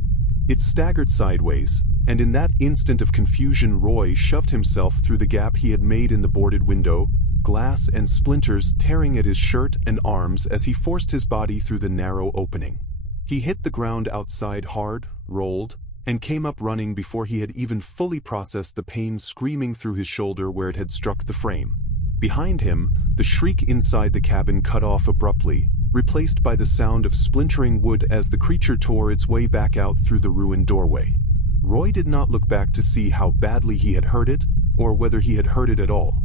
It staggered sideways, and in that instant of confusion Roy shoved himself through the gap he had made in the boarded window, glass and splinters tearing at his shirt and arms as he forced his body through the narrow opening. He hit the ground outside hard, rolled, and came up running before he had even fully processed the pain screaming through his shoulder where it had struck the frame. Behind him, the shriek inside the cabin cut off abruptly, replaced by the sound of splintering wood as the creature tore its way back out through the ruined doorway. Roy did not look back to see how badly he had hurt it, or whether he had hurt it at all.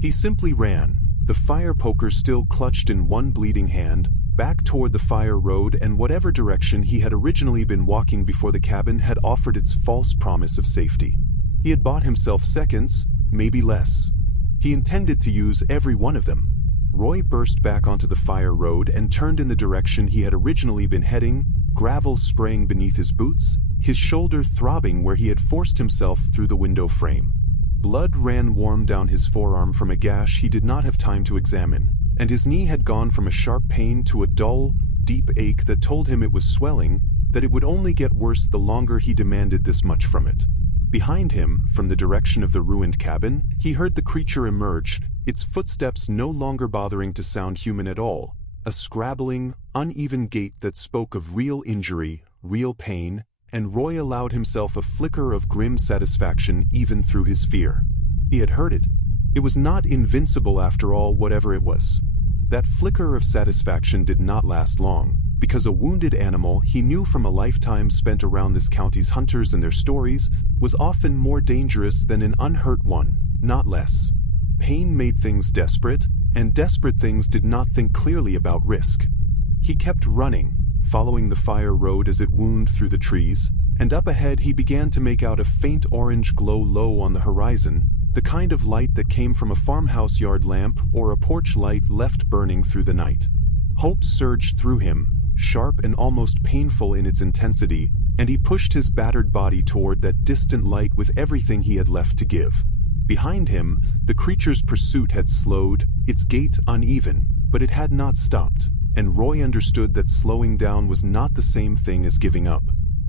He simply ran, the fire poker still clutched in one bleeding hand, back toward the fire road and whatever direction he had originally been walking before the cabin had offered its false promise of safety. He had bought himself seconds, maybe less. He intended to use every one of them. Roy burst back onto the fire road and turned in the direction he had originally been heading, gravel spraying beneath his boots, his shoulder throbbing where he had forced himself through the window frame. Blood ran warm down his forearm from a gash he did not have time to examine, and his knee had gone from a sharp pain to a dull, deep ache that told him it was swelling, that it would only get worse the longer he demanded this much from it. Behind him, from the direction of the ruined cabin, he heard the creature emerge, its footsteps no longer bothering to sound human at all, a scrabbling, uneven gait that spoke of real injury, real pain, and Roy allowed himself a flicker of grim satisfaction even through his fear. He had heard it. It was not invincible after all, whatever it was. That flicker of satisfaction did not last long, because a wounded animal he knew from a lifetime spent around this county's hunters and their stories was often more dangerous than an unhurt one, not less. Pain made things desperate, and desperate things did not think clearly about risk. He kept running, following the fire road as it wound through the trees, and up ahead he began to make out a faint orange glow low on the horizon, the kind of light that came from a farmhouse yard lamp or a porch light left burning through the night. Hope surged through him, sharp and almost painful in its intensity, and he pushed his battered body toward that distant light with everything he had left to give. Behind him, the creature's pursuit had slowed, its gait uneven, but it had not stopped, and Roy understood that slowing down was not the same thing as giving up.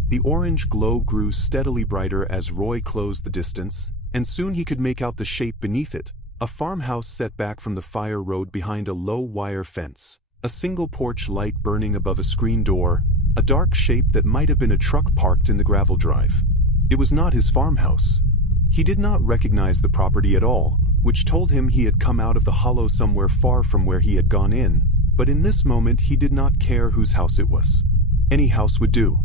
The orange glow grew steadily brighter as Roy closed the distance, and soon he could make out the shape beneath it, a farmhouse set back from the fire road behind a low wire fence, a single porch light burning above a screen door, a dark shape that might have been a truck parked in the gravel drive. It was not his farmhouse. He did not recognize the property at all, which told him he had come out of the hollow somewhere far from where he had gone in, but in this moment he did not care whose house it was. Any house would do.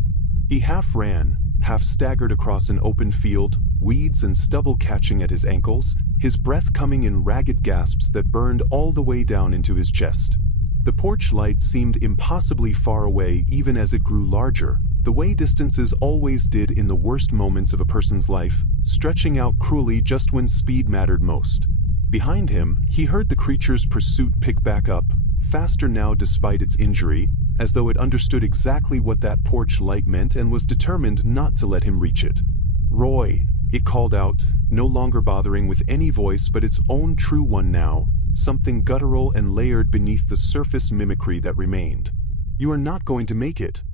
He half ran, half staggered across an open field, weeds and stubble catching at his ankles, his breath coming in ragged gasps that burned all the way down into his chest. The porch light seemed impossibly far away even as it grew larger, the way distances always did in the worst moments of a person's life, stretching out cruelly just when speed mattered most. Behind him, he heard the creature's pursuit pick back up, faster now despite its injury, as though it understood exactly what that porch light meant and was determined not to let him reach it. "Roy," it called out, no longer bothering with any voice but its own true one now, something guttural and layered beneath the surface mimicry that remained. "You are not going to make it."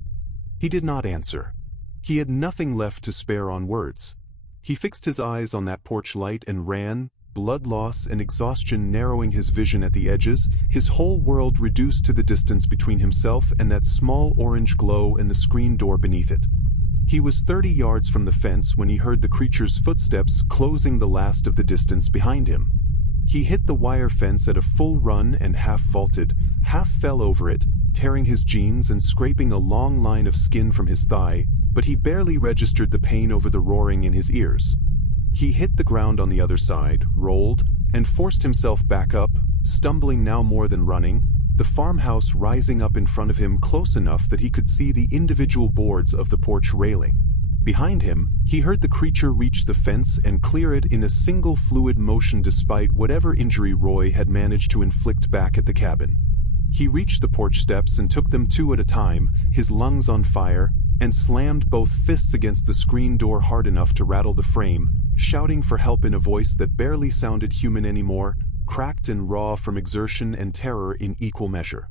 He did not answer. He had nothing left to spare on words. He fixed his eyes on that porch light and ran, blood loss and exhaustion narrowing his vision at the edges, his whole world reduced to the distance between himself and that small orange glow and the screen door beneath it. He was 30 yards from the fence when he heard the creature's footsteps closing the last of the distance behind him. He hit the wire fence at a full run and half vaulted, half fell over it, tearing his jeans and scraping a long line of skin from his thigh, but he barely registered the pain over the roaring in his ears. He hit the ground on the other side, rolled, and forced himself back up, stumbling now more than running, the farmhouse rising up in front of him close enough that he could see the individual boards of the porch railing. Behind him, he heard the creature reach the fence and clear it in a single fluid motion despite whatever injury Roy had managed to inflict back at the cabin. He reached the porch steps and took them two at a time, his lungs on fire, and slammed both fists against the screen door hard enough to rattle the frame, shouting for help in a voice that barely sounded human anymore, cracked and raw from exertion and terror in equal measure.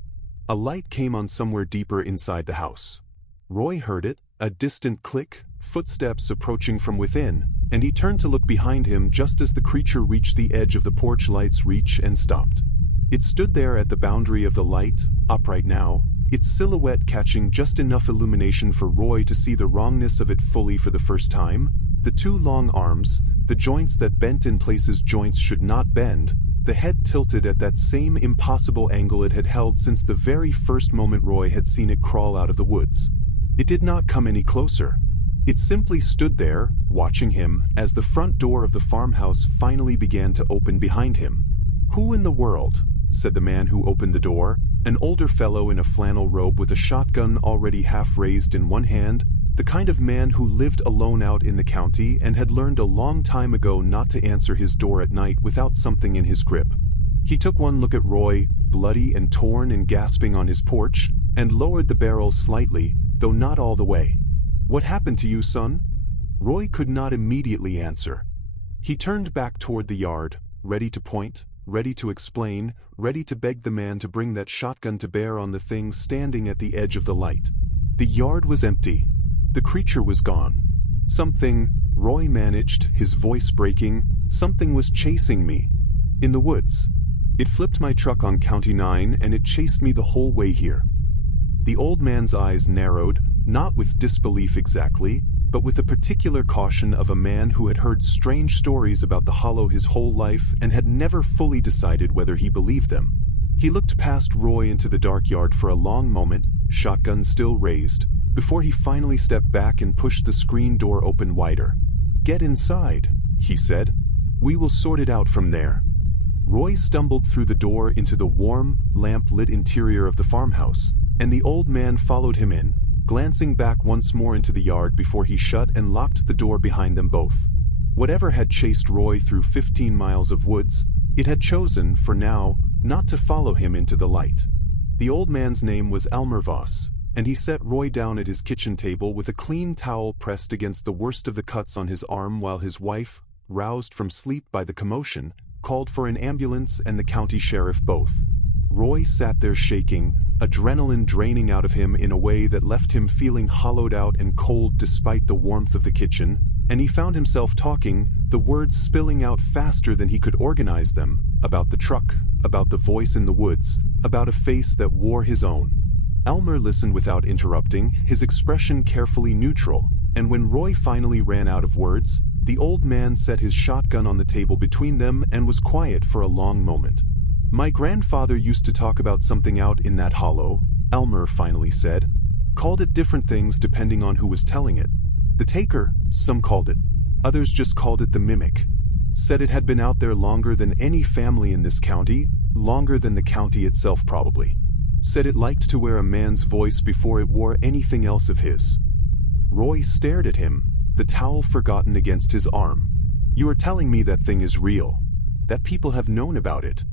A light came on somewhere deeper inside the house. Roy heard it, a distant click, footsteps approaching from within, and he turned to look behind him just as the creature reached the edge of the porch light's reach and stopped. It stood there at the boundary of the light, upright now, its silhouette catching just enough illumination for Roy to see the wrongness of it fully for the first time. The two long arms, the joints that bent in places joints should not bend, the head tilted at that same impossible angle it had held since the very first moment Roy had seen it crawl out of the woods. It did not come any closer. It simply stood there, watching him, as the front door of the farmhouse finally began to open behind him. "Who in the world?" said the man who opened the door, an older fellow in a flannel robe with a shotgun already half raised in one hand, the kind of man who lived alone out in the county and had learned a long time ago not to answer his door at night without something in his grip. He took one look at Roy, bloody and torn and gasping on his porch, and lowered the barrel slightly, though not all the way. "What happened to you, son?" Roy could not immediately answer. He turned back toward the yard, ready to point, ready to explain, ready to beg the man to bring that shotgun to bear on the thing standing at the edge of the light. The yard was empty. The creature was gone. "Something," Roy managed, his voice breaking, "something was chasing me. In the woods. It flipped my truck on County 9 and it chased me the whole way here." The old man's eyes narrowed, not with disbelief exactly, but with the particular caution of a man who had heard strange stories about the Hollow his whole life and had never fully decided whether he believed them. He looked past Roy into the dark yard for a long moment, shotgun still raised, before he finally stepped back and pushed the screen door open wider. "Get inside," he said. "We will sort it out from there." Roy stumbled through the door into the warm, lamp-lit interior of the farmhouse, and the old man followed him in, glancing back once more into the yard before he shut and locked the door behind them both. Whatever had chased Roy through 15 miles of woods, it had chosen, for now, not to follow him into the light. The old man's name was Elmer Voss, and he set Roy down at his kitchen table with a clean towel pressed against the worst of the cuts on his arm while his wife, roused from sleep by the commotion, called for an ambulance and the county sheriff both. Roy sat there shaking, adrenaline draining out of him in a way that left him feeling hollowed out and cold despite the warmth of the kitchen, and he found himself talking, the words spilling out faster than he could organize them, about the truck, about the voice in the woods, about a face that wore his own. Elmer listened without interrupting, his expression carefully neutral, and when Roy finally ran out of words, the old man set his shotgun on the table between them and was quiet for a long moment. "My grandfather used to talk about something out in that hollow," Elmer finally said. "Called it different things depending on who was telling it. The taker, some called it. Others just called it the mimic. Said it had been out there longer than any family in this county, longer than the county itself probably. Said it liked to wear a man's voice before it wore anything else of his." Roy stared at him, the towel forgotten against his arm. "You are telling me that thing is real? That people have known about it?"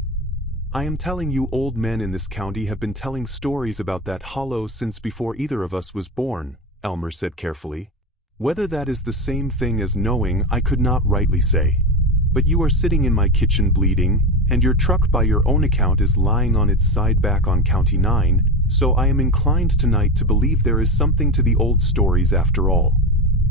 "I am telling you old men in this county have been telling stories about that hollow since before either of us was born," Elmer said carefully. "Whether that is the same thing as knowing I could not rightly say. But you are sitting in my kitchen bleeding, and your truck by your own account is lying on its side back on County 9, so I am inclined tonight to believe there is something to the old stories after all."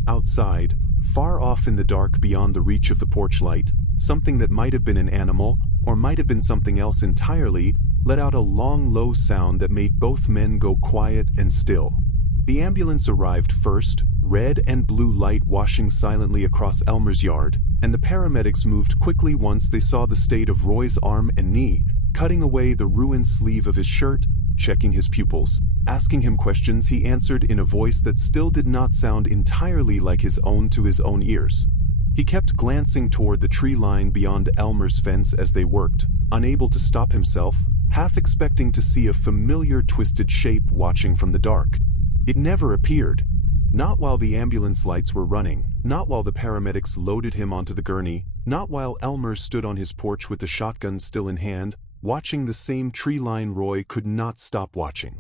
Outside, far off in the dark beyond the reach of the porch light, something that might have been an animal, or might have been something else entirely, let out a long low sound that made both men go quiet and still. The ambulance arrived first, red and blue light washing silently across Elmer's yard, and the paramedics moved quickly once they saw the state of Roy's arm and knee, cutting away the ruined sleeve of his shirt, checking his pupils, asking him questions he answered in a voice that still did not sound entirely like his own to his own ears. He kept glancing toward the tree line beyond Elmer's fence as they worked, unable to stop himself, half expecting to see a familiar twisted shape watching from the dark. It never appeared. Not while the ambulance lights were running, not while the paramedics loaded him onto the gurney, not while Elmer stood on his porch with the shotgun still in hand, watching the same tree line Roy could not stop watching.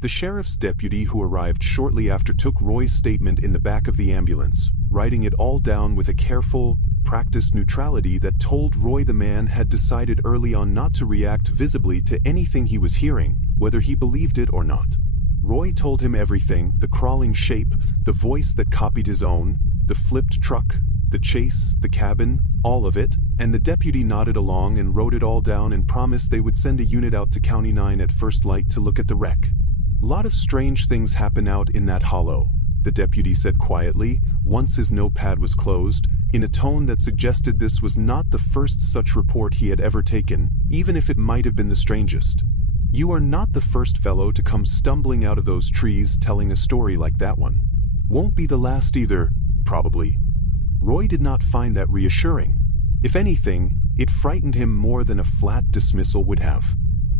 The sheriff's deputy who arrived shortly after took Roy's statement in the back of the ambulance, writing it all down with a careful, practiced neutrality that told Roy the man had decided early on not to react visibly to anything he was hearing, whether he believed it or not. Roy told him everything, the crawling shape, the voice that copied his own, the flipped truck, The chase, the cabin, all of it, and the deputy nodded along and wrote it all down and promised they would send a unit out to County 9 at first light to look at the wreck. "Lot of strange things happen out in that hollow," the deputy said quietly, once his notepad was closed, in a tone that suggested this was not the first such report he had ever taken, even if it might have been the strangest. "You are not the first fellow to come stumbling out of those trees telling a story like that one. Won't be the last either, probably." Roy did not find that reassuring. If anything, it frightened him more than a flat dismissal would have.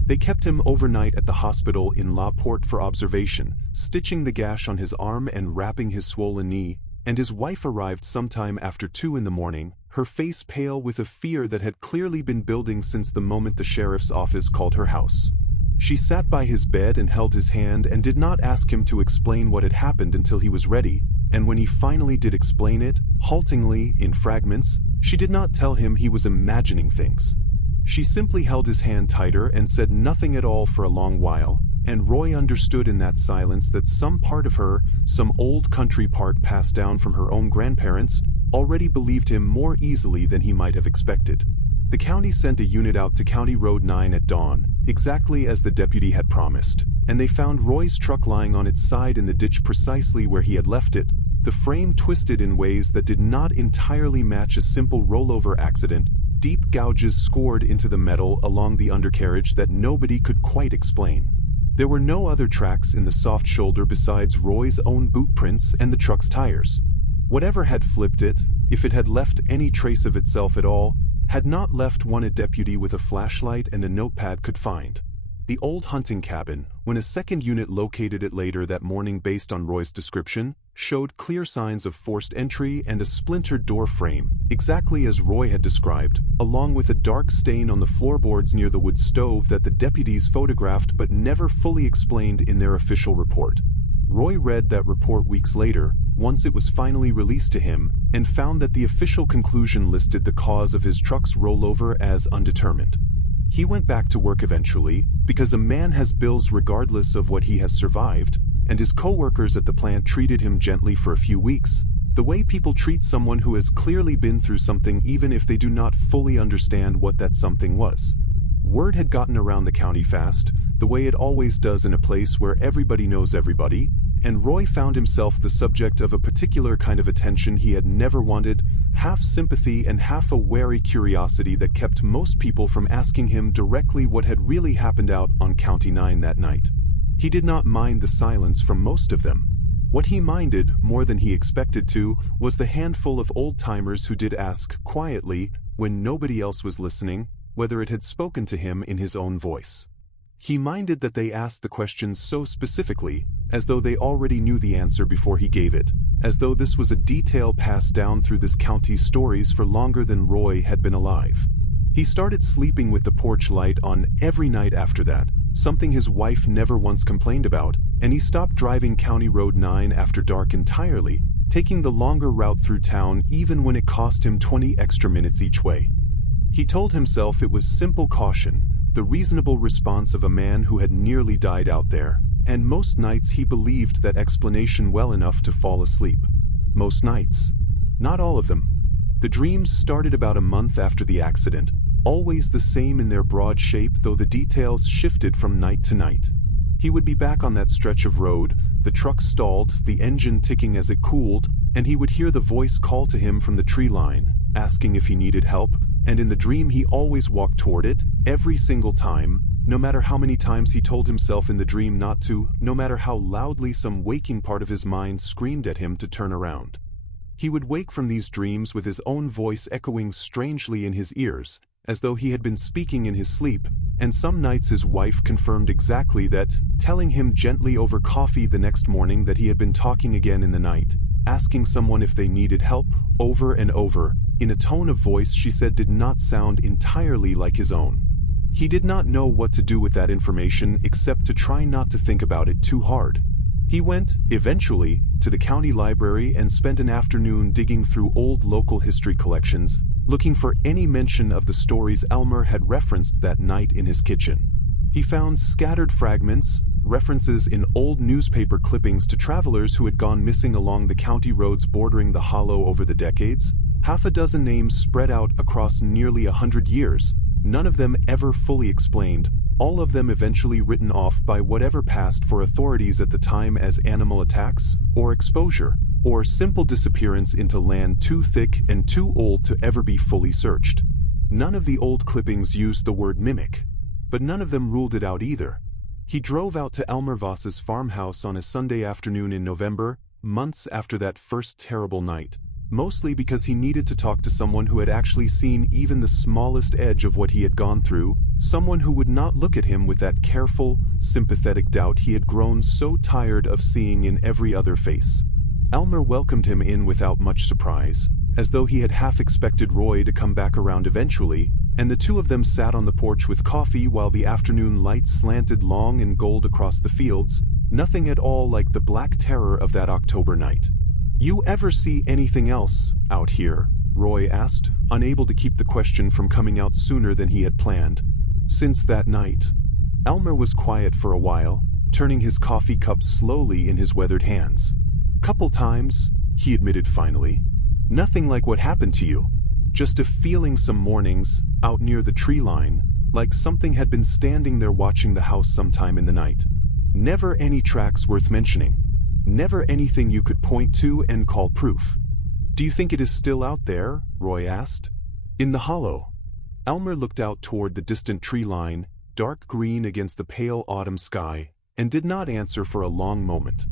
They kept him overnight at the hospital in La Porte for observation, stitching the gash on his arm and wrapping his swollen knee, and his wife arrived sometime after 2 in the morning, her face pale with a fear that had clearly been building since the moment the sheriff's office called her house. She sat by his bed and held his hand and did not ask him to explain what had happened until he was ready, and when he finally did explain it, haltingly, in fragments, she did not tell him he was imagining things. She simply held his hand tighter and said nothing at all for a long while, and Roy understood in that silence that some part of her, some old country part passed down from her own grandparents, already believed him more easily than he might have expected. The county sent a unit out to County Road 9 at dawn, exactly as the deputy had promised, and they found Roy's truck lying on its side in the ditch precisely where he had left it, the frame twisted in ways that did not entirely match a simple rollover accident, deep gouges scored into the metal along the undercarriage that nobody could quite explain. There were no other tracks in the soft shoulder besides Roy's own boot prints and the truck's tires. Whatever had flipped it, if it had left any trace of itself at all, had not left one a deputy with a flashlight and a notepad could find. The old hunting cabin, when a second unit located it later that morning based on Roy's description, showed clear signs of forced entry and a splintered door frame, exactly as Roy had described, along with a dark stain on the floorboards near the wood stove that the deputies photographed but never fully explained in their official report. Roy read that report weeks later, once it was finally released to him, and found that the official conclusion listed the cause of his truck's rollover as undetermined. He went back to work eventually, because a man has bills regardless of what he has survived, and his co-workers at the plant treated him gently for a few weeks, the way people treat someone who has clearly been through something even if they do not fully understand what that something was. Word had gotten around the county fast, the way it always does in a place where everybody knows everybody, and Roy found himself the subject of a particular kind of attention he had never wanted, half sympathy and half a wary curiosity that kept most people from asking him directly what had really happened out on County 9 that night. He did not mind the silence from most of them. What he minded, more than he expected to, was the handful of old-timers who did ask quietly, when nobody else was listening, whether it had spoken to him in his own voice. He minded that they asked the questions so specifically, as though they already knew the answer before he gave it, as though this was a detail passed down through this county's stories for longer than Roy had been alive. He started sleeping with the porch light on every night after that, something his wife never once complained about, and he stopped driving County Road 9 after dark entirely, taking the longer route through town even when it cost him 20 extra minutes each way. He told himself it was simple caution, the reasonable response of a man who had nearly died out there, and most nights he believed that explanation well enough to fall asleep. Most nights. Not all of them. The dreams started about a month after the accident, always the same in their broad shape though the details shifted from night to night. He would be back on that stretch of road, the truck stalled, the engine ticking as it cooled, and he would hear the voice call to him from the tree line, asking if he needed help, and in the dream he always walked toward it, every single time, no matter how many times he told himself in the dream not to, no matter how loudly some waking part of his mind screamed at him to turn around. He would wake from these dreams with his own voice echoing strangely in his ears, as though he had been speaking in his sleep, and some nights his wife confirmed exactly that, telling him gently over coffee the next morning that he had been talking again in the night, asking someone if they needed help, over and over, in a tone of voice she said did not sound entirely like his own. He did not know what to do with that information except to try not to think about it too hard. He went, eventually, to the county library and spent an afternoon digging through old local history collections, looking for any mention of the stories Elmer had referenced that night in his kitchen. He found scattered fragments, references in old newspaper clippings to travelers who had gone missing along the county roads bordering the hollow over the decades, Half a dozen names spread out across nearly 100 years, none of them ever fully explained, all of them eventually written off by whatever passed for authorities at the time as animal attacks, or exposure, or simple disappearance into land too thick and too old to ever be fully searched. None of the old clippings used the word mimic, but none of them ruled it out either. He drove out to Elmer Voss's farmhouse on a Sunday afternoon in November, months after that first terrible night, mostly because he needed to talk to someone who had actually seen even the smallest edge of what he had gone through, someone who would not look at him with that careful, sympathetic doubt he had grown so tired of seeing in every other face. Elmer welcomed him in without much surprise, as though he had half expected Roy to come back around eventually, and the two of them sat on the porch with coffee while the afternoon light slanted long and gold across the fields, nothing at all like the black terror of that October night. "You ever see anything else out here?" Roy asked, unable to keep the question from coming out sooner than he had planned. "Since that night?" Elmer was quiet for a while, turning his coffee cup slowly in his weathered hands. "Couple times," he admitted finally. "Nothing like what happened to you. Just a feeling some mornings, out near the tree line, like something had been standing there watching the house sometime in the night. Never any tracks worth mentioning. Never anything you could point to and call proof." "Do you think it is still out there?" Roy asked. "In the hollow." Elmer looked out toward the distant tree line, dark green against the pale autumn sky, and did not answer for a long moment.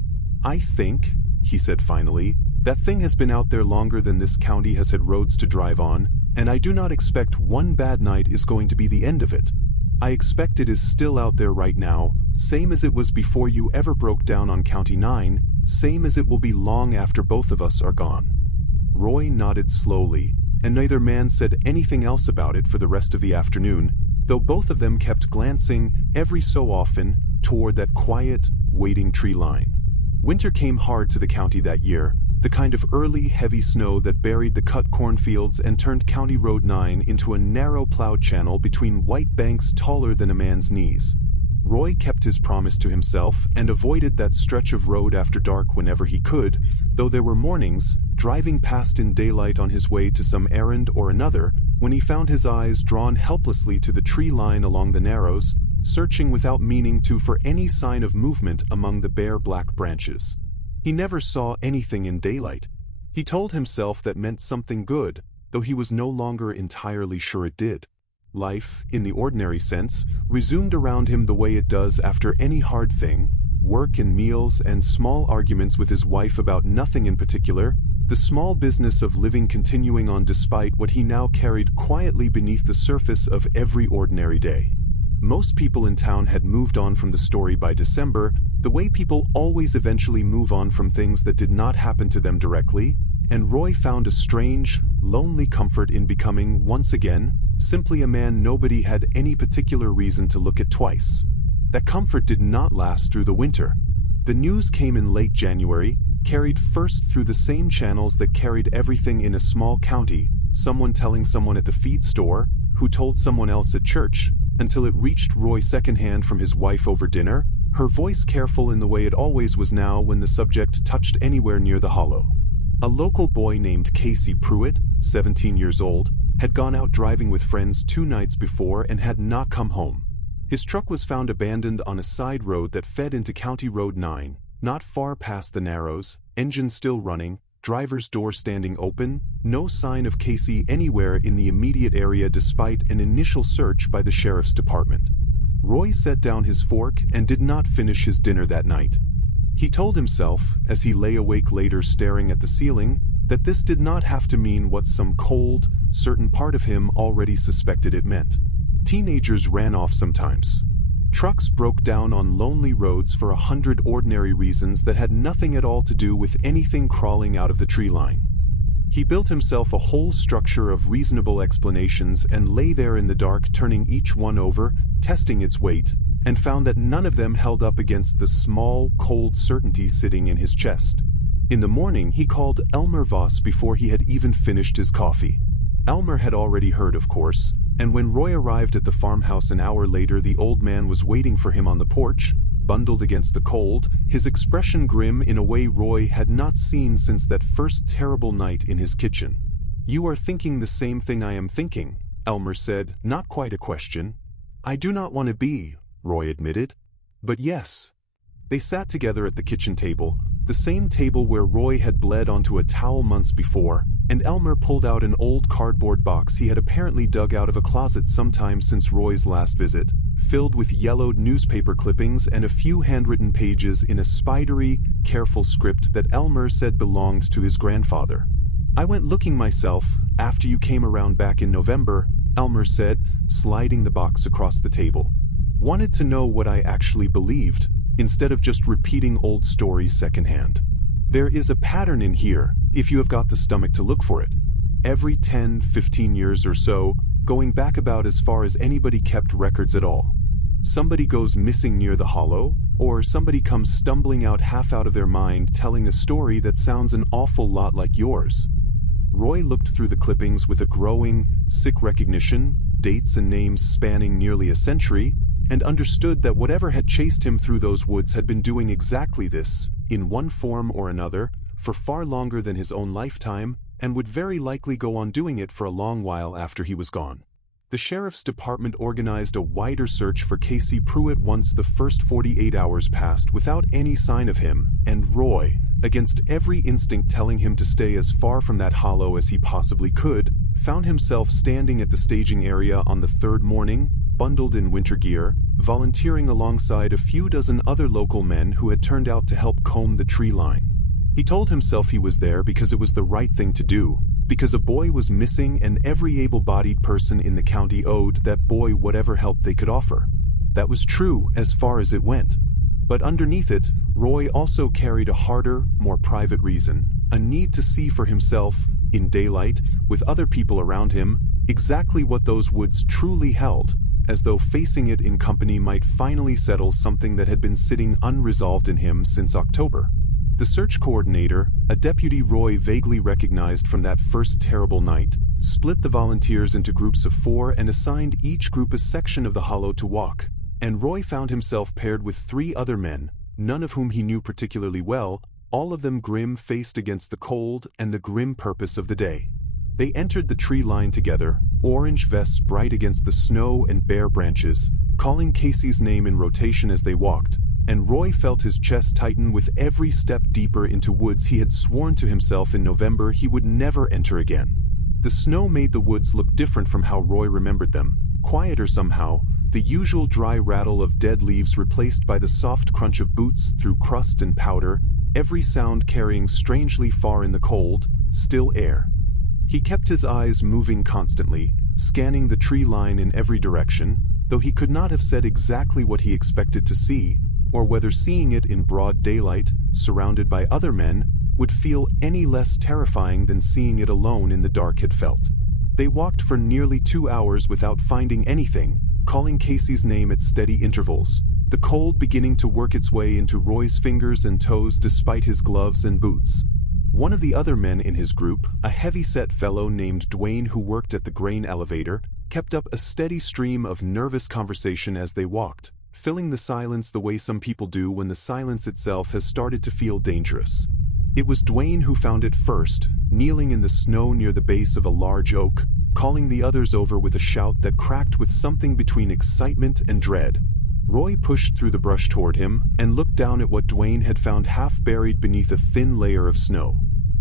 "I think," he said finally, "that thing has been out there longer than this county has had roads to drive on, and I do not expect one bad night is going to be the end of it. I expect it is still out there right now, same as it was before you ever broke down on County 9, same as it will be long after both of us are gone." Roy nodded slowly, and neither man said anything else about it for the rest of the afternoon, though both of them kept glancing, every so often, toward that quiet, waiting tree line. Winter came hard to the county that year, the kind of early, heavy snow that buried the cut cornfields and turned County Road 9 into a narrow plowed channel between white banks taller than a man's knees. Roy kept his promise to himself and avoided that stretch of road after dark whenever he could, though there were mornings, driving past in daylight on his way to some errand or another, when he found his eyes drawn helplessly to the tree line along the narrows, searching without meaning to for any sign of movement among the bare black branches. He never saw anything in daylight. He told himself that meant something good, though he was no longer entirely sure it did. Life, in the ordinary sense, resumed around him the way it does after any hard thing, work and meals and small arguments with his wife about nothing in particular, the small business of living continuing on despite what he now carried quietly beneath the surface of every ordinary day. Most people in town had moved on from the story by December, the way people always eventually move on from things that did not happen to them directly, and Roy found a strange, lonely comfort in becoming, once again, simply a man nobody had any particular reason to look at twice. That comfort did not last through the winter. The news came in late January, carried first through the same channels that carried everything in a small county, someone telling someone at the feed store, who told someone else at church, until it reached Roy secondhand from his wife over dinner, her voice careful in the way it always was now when the subject touched anywhere near the hollow. A local boy named Casey Pruitt, 17 years old, had gone out driving with friends 2 nights before and had not come home. His truck was found abandoned on a side road that fed into County Road 9, not far past the Narrows, engine still running, driver's door standing open, no sign of Casey anywhere in the immediate area despite an initial search by the sheriff's department. Roy set down his fork and did not finish his dinner that night. He told himself, as he lay awake later staring at the ceiling, that this did not have to mean what some cold, certain part of him already suspected it meant. Teenagers ran off sometimes. Trucks broke down on lonely roads for 100 ordinary reasons that had nothing at all to do with anything crawling out of the tree line. He built himself a whole structure of reasonable explanations and lay there in the dark turning each one over, testing its weight, and found that none of them held up against the small, cold certainty sitting in his chest. In the morning he called Elmer Voss before he had even finished his coffee. Elmer had already heard, of course, and when Roy arrived at the farmhouse an hour later the old man was waiting for him on the porch, bundled against the cold, his expression grim in a way Roy had not seen since that first terrible night in his kitchen. "You are thinking the same thing I am thinking," Elmer said, not quite a question. "I do not want to be," Roy admitted. "But yes." They sat together at the kitchen table, the same table where Roy had bled onto a towel months before, and Elmer pulled out an old cardboard box he had apparently dug out of a closet sometime since Roy's last visit, filled with yellowed newspaper clippings and a few handwritten pages in a spidery, careful script that Elmer said belonged to his grandfather. "I went looking myself, after you came around back in November," Elmer said, sliding the box across the table. "Wanted to know what I actually believed, instead of just repeating old stories secondhand. There is a pattern in here, if you have got the stomach to look for it. Every 10, 15 years or so, going back about as far as anybody kept records at all, somebody goes missing near the hollow, or somebody comes stumbling out half out of their mind telling a story that sounds an awful lot like yours." Roy looked through the clippings with a growing, sick recognition, dates and names spanning nearly a century, and understood that whatever had chased him through those woods had been doing exactly this, in one form or another, for far longer than his own lifetime, and would very likely go on doing it for a long while after he was gone. The sheriff's department organized a wider search for Casey Pruitt once the first 48 hours passed without any sign of him, and Roy, against every instinct telling him to stay as far from that hollow as he possibly could, found himself standing at the staging area on the third morning, bundled in winter gear, volunteering alongside a few dozen other local men who had turned out to help comb the tree line. He told himself he was there because it was the right thing to do, because a boy was missing and every able-bodied person in the county owed that boy whatever help they could offer. That was true as far as it went. But underneath it, Roy also carried a harder, more private reason, a need to see for himself, in daylight, with other people around him, exactly what those woods truly held, as though facing it in company might finally settle something that had been sitting unresolved in him since October. The search coordinator, a deputy Roy vaguely recognized from that first terrible night, split the volunteers into groups of 4 and assigned each group a section of the hollow to walk, and Roy found himself paired with 3 other men, none of whom he knew particularly well, all of them grim-faced against the cold and the grim purpose of the day. They entered the tree line together, orange vests bright against the snow and bare branches, calling Casey's name in rotation as they walked, and Roy felt his chest tighten with every step deeper into woods he had sworn to himself in November he would never enter again. The snow made the woods look different from how Roy remembered them, quieter somehow, the usual dry rattle of dead leaves replaced by the soft crunch of boots through crust and powder, every sound carrying strangely far in the cold, still air. He kept his eyes moving constantly, scanning the tree line in every direction, though he could not have said exactly what he expected to see, or whether seeing it in broad daylight, surrounded by other men, would feel any less terrifying than seeing it alone in the dark had felt. They walked for nearly 2 hours without finding anything, calling Casey's name at steady intervals, the cold beginning to work its way into Roy's fingers and toes despite his gloves and boots. One of the other men in his group, a heavy-set fellow named Dwayne who worked at the grain elevator, kept up a steady stream of nervous conversation as they walked, filling the silence the way some people do when the silence itself has started to feel dangerous. It was Dwayne who found it first, kneeling in the snow near the base of a large oak, calling the others over with a shout that cracked with something between excitement and dread. Roy pushed through the brush toward him and looked down at what Dwayne had found half buried beneath a thin layer of snow.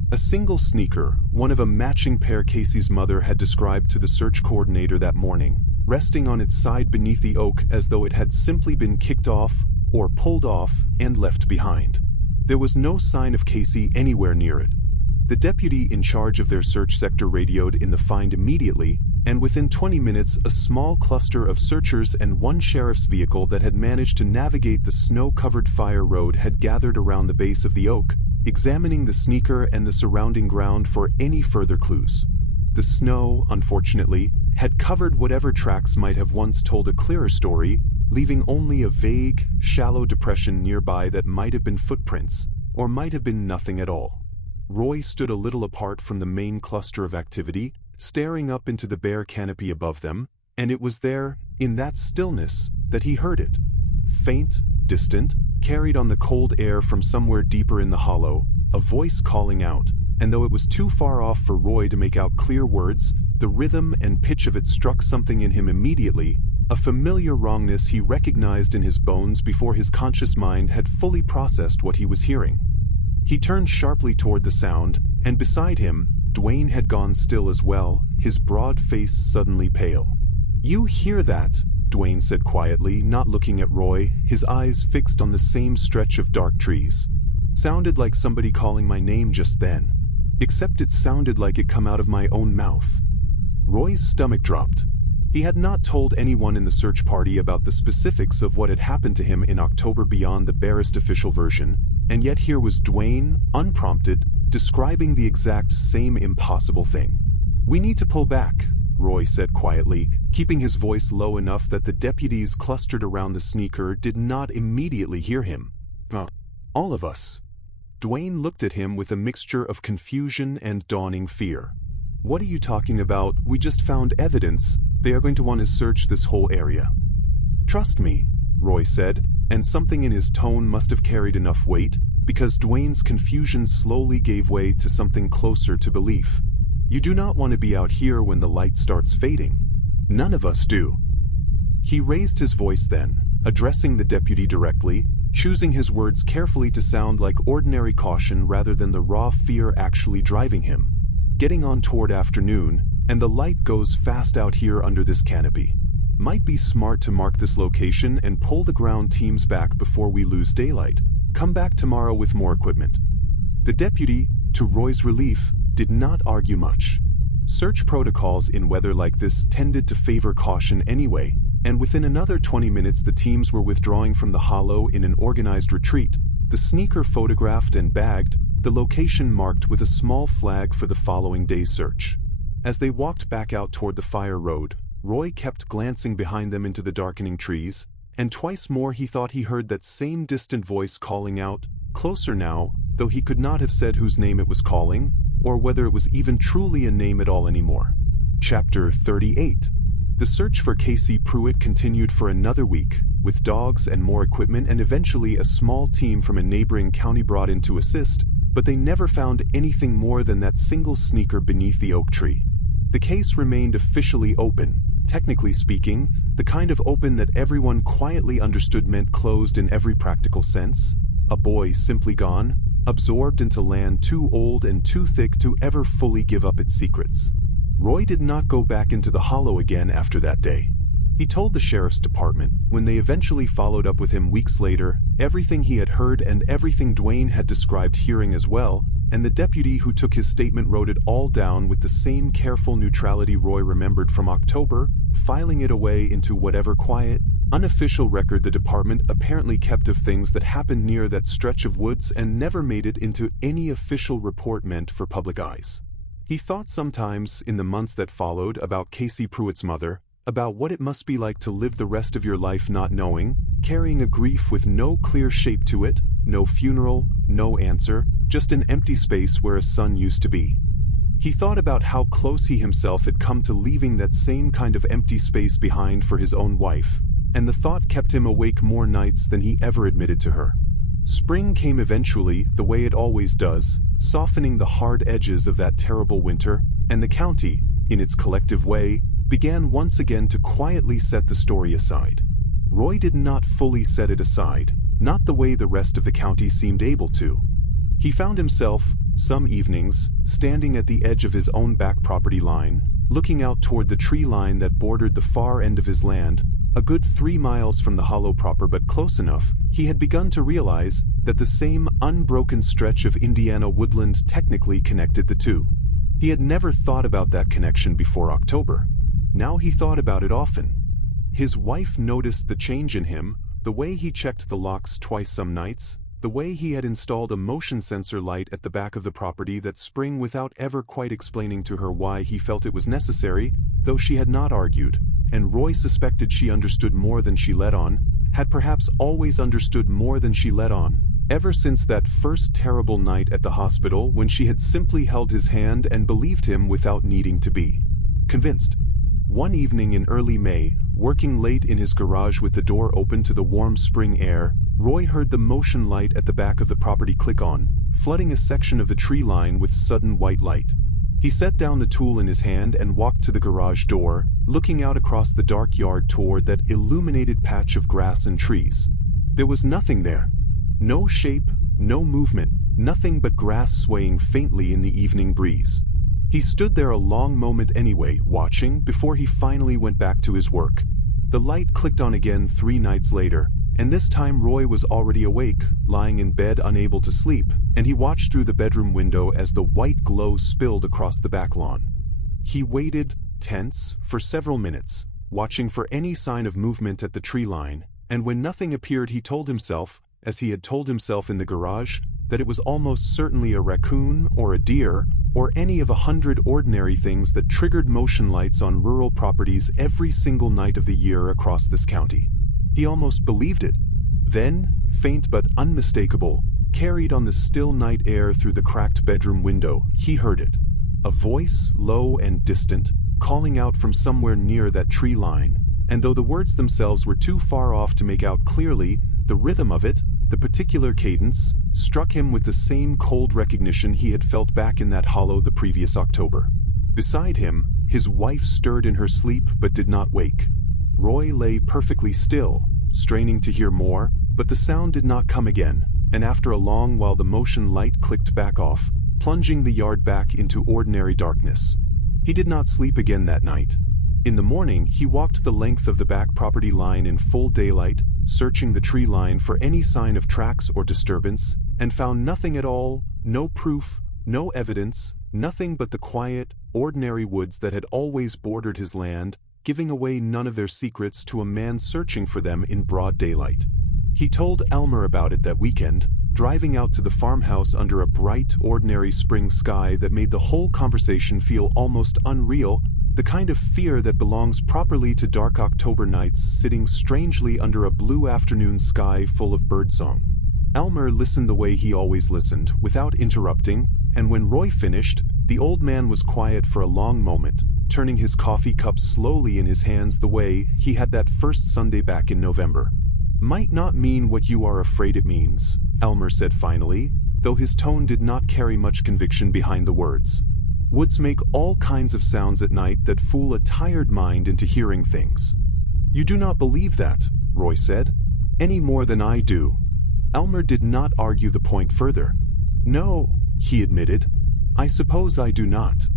A single sneaker, one of a matching pair Casey's mother had described to the search coordinator that morning, resting on its side beneath the oak as though it had simply been kicked off, or pulled off, and left behind. There was no sign of Casey anywhere near it. The deputy in charge of their search sector radioed in the find immediately, and within 20 minutes a small cluster of searchers and one sheriff's vehicle that had managed to navigate the snow-covered fire road had gathered around the base of the oak, examining the sneaker and the surrounding ground for any further clues. The snow, unfortunately, had covered whatever tracks might have once told a clearer story, leaving only a vague, shallow depression nearby that might have been footprints, or might have been nothing at all. Roy stood a little apart from the main cluster of activity, staring up into the bare canopy above them, and it was there, in that stillness, that he heard it. Faint, distant, carried on the cold air from somewhere deeper in the hollow, a voice calling out, and though it was too far off for Roy to make out clear words, the rhythm and pitch of it struck something in him immediately, a familiar wrongness he recognized in his bones before his conscious mind had fully processed what he was hearing. He turned sharply toward the sound, and beside him, Dwayne had gone still as well, his broad face suddenly pale. "You hear that?" Dwayne said quietly, not looking at Roy, his eyes fixed on the same stretch of dark trees. "Sounded like somebody calling my name just then. Except it sounded like it come out of my own mouth." Roy's stomach dropped. He had not told anyone in the search party about the specifics of what had happened to him in October beyond the barest official version, and yet here was Dwayne, unprompted, describing the exact same impossible thing. "We need to pull back," Roy said quietly, keeping his voice low enough that the deputies clustered around the sneaker did not immediately hear him. All of us." Dwayne looked at him with a mixture of confusion and dawning fear. "What are you talking about? We just found evidence. They are going to want to search this whole area." "Trust me," Roy said, and something in his tone must have carried enough weight, because Dwayne's confusion slowly gave way to something closer to belief. "You do not want to be out here when the light starts fading. None of us do." He raised his voice then, addressing the deputy directly, choosing his words carefully to sound like ordinary caution rather than the raw fear actually driving him. "Getting on toward afternoon, and the light goes fast out here under this canopy. Might be smart to mark this location and pull the ground teams back before we lose daylight. Come back tomorrow with more equipment." The deputy, to Roy's relief, did not argue much. Search protocols in weather like this tended to favor caution anyway, and within another 20 minutes the teams were withdrawing from the hollow in an organized retreat, the sneaker photographed and bagged, the location marked with a small flag for the following day's search. As they walked back out toward the fire road, Roy kept glancing behind them into the darkening trees, and twice more he thought he heard that same distant voice calling out, closer now, though he could not have said whose name it was calling, or whether it was even truly a name at all anymore. Chapter 38. The search for Casey Pruitt continued for another week, with dogs and more equipment and eventually a small team from a neighboring county brought in to assist, but they never found anything more than that single sneaker beneath the oak tree. The case remained officially open, technically speaking, the kind of open that everyone quietly understood meant closed in every practical sense. A boy simply gone, absorbed into land too old and too thick to ever fully give up its secrets. Roy did not go back into the hollow again after that day. He told the sheriff's department, when they eventually followed up with him weeks later, everything he had heard and everything Dwayne had described hearing as well, and the deputy who took his statement wrote it all down with the same careful neutrality Roy remembered from October, filing it away into whatever quiet, unofficial record the department apparently kept of things that happened near that stretch of woods and never made it into any official report meant for public eyes. He thought sometimes, in the months that followed, about Casey Pruitt's mother, about what it must be like to live the rest of your life not knowing, carrying a grief with no clear shape to it, no funeral, no answer, just an empty space where a son used to be. He thought about how close he himself had come to leaving that same kind of empty space behind for his own wife, and the thought kept him awake more nights than he ever admitted to her. Spring came eventually, the way it always does, softening the hard edges of that terrible winter, and the county, in its collective way, began once again to quietly set the story aside. Roy did not fully set it aside, not the way the rest of the county seemed able to. He found himself, some evenings, standing at the edge of his own back property line, looking out toward the tree line that bordered the far end of his land, a good 3 miles from the hollow proper but close enough, he had begun to realize that the same unbroken stretch of Indiana woodland technically connected the two. He had never thought about that connection before October. Now he thought about it often. His wife noticed the change in him, the way he checked the locks twice some nights, the way he had installed a motion sensor light at the back of the property that spring without ever quite explaining to her why he felt it was necessary, though she had not argued, and Roy suspected she understood more than she let on, had perhaps always understood more than she let on, ever since that first terrible night at the hospital when she had simply held his hand and believed him without needing to be convinced. One evening in early May, working late in his garage with the door open to the warm spring air, Roy heard the motion light at the back of the property click on, flooding a section of the tree line with sudden white light. He set down the tool in his hand and walked to the garage door, looking out across the dark yard toward that illuminated patch of grass and trees. There was nothing there. No shape, no movement, nothing but grass swaying faintly in the evening breeze. He stood there a long moment anyway, watching, before he finally went back to his work. The light clicked on again 3 nights later, and this time Roy was already awake, lying in bed unable to sleep, and he watched through the bedroom window as the white glow spilled across the back lawn. He waited, tense, for several minutes, watching for any sign of movement at the tree line, and when nothing appeared he told himself, as he had told himself in the garage, that it was almost certainly a raccoon or a deer, or any of 100 ordinary things that triggered motion lights on rural properties every single night of the year across this county. He almost believed it. Then, faint but unmistakable, carried on the still night air through the cracked bedroom window, he heard it. A voice, low and distant, calling out from somewhere near that tree line, and though the words themselves were too far off to make out clearly, the rhythm of it, the particular cadence, struck him with the same cold recognition he had felt back in that hollow the previous October. Beside him, his wife stirred in her sleep but did not wake. Roy lay perfectly still, straining to hear more, but the sound did not come again, and after a long while the motion light clicked back off, plunging the yard back into ordinary darkness. He did not sleep again that night. In the morning, he walked the length of the back property line in full daylight, searching the tree line for any sign of tracks or disturbance, and found nothing at all, no proof, no evidence, nothing but the quiet, ordinary woods that had always bordered his land, giving away none of their secrets to a man searching for them in broad daylight. He told Elmer about it that weekend, driving out to the farmhouse under a bright, ordinary spring sky that made the whole conversation feel almost unreal, the kind of fear that belongs properly to dark October nights sitting strangely under a blue afternoon sky full of birdsong. Elmer listened the way he always listened, without interrupting, and when Roy finished, the old man was quiet for a long moment, turning his coffee cup slowly in his hands the way he had that first Sunday back in November. "Might not mean what you are afraid it means," Elmer said finally, though his tone did not carry much conviction behind the words. "Woods make all kinds of sounds at night that fool a tired mind into hearing things." "You do not believe that," Roy said. "Any more than I do." Elmer did not argue the point further. "No," he admitted. "I suppose I do not."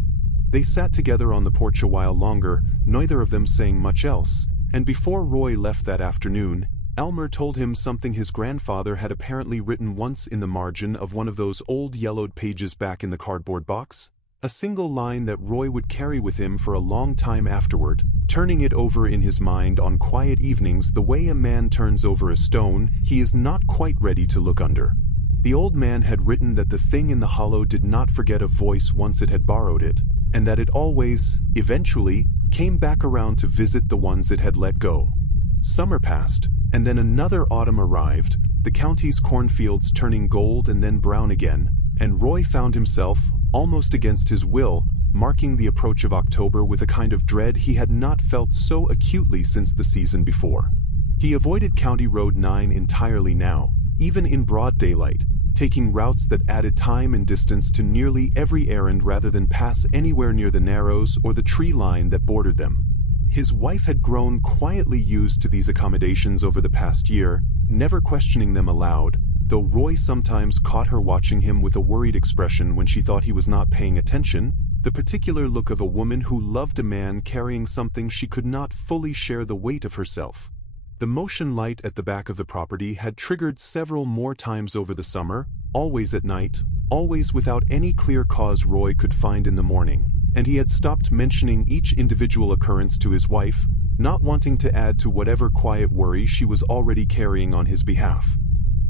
They sat together on the porch a while longer, neither of them saying much else, and before Roy left that afternoon, Elmer told him something his grandfather had apparently written once in the margin of one of those old yellowed pages back in the cardboard box. A single line that Roy would carry with him for a long time afterward, turning it over in his mind on quiet evenings the way a man turns over a stone he is not quite ready to look under. The old man had written that the thing in the hollow did not forget a voice once it had borrowed it, and that it always, eventually, came back around to visit the ones it had let go. Summer passed, and then another autumn arrived, the county's cornfields turning gold and then brown again, and Roy found himself, almost against his will, marking the approach of October with a kind of dread he had not felt so acutely since the season before. He avoided County Road 9 entirely now, even in broad daylight, taking routes that added time and distance to nearly every errand rather than pass anywhere near the narrows or the tree line that bordered them. His wife had grown quietly used to these accommodations over the past year, never questioning them aloud, though Roy sometimes caught her watching him with a worried expression when she thought he was not paying attention, the particular look of a woman who loved a man carrying something she could not fully share the weight of herself. The motion light at the back of the property had triggered several more times over the summer, always at night, always without any clear cause Roy could find in the morning, and he had stopped mentioning each individual occurrence to his wife, not wanting to add to whatever quiet worry she was already carrying on his behalf.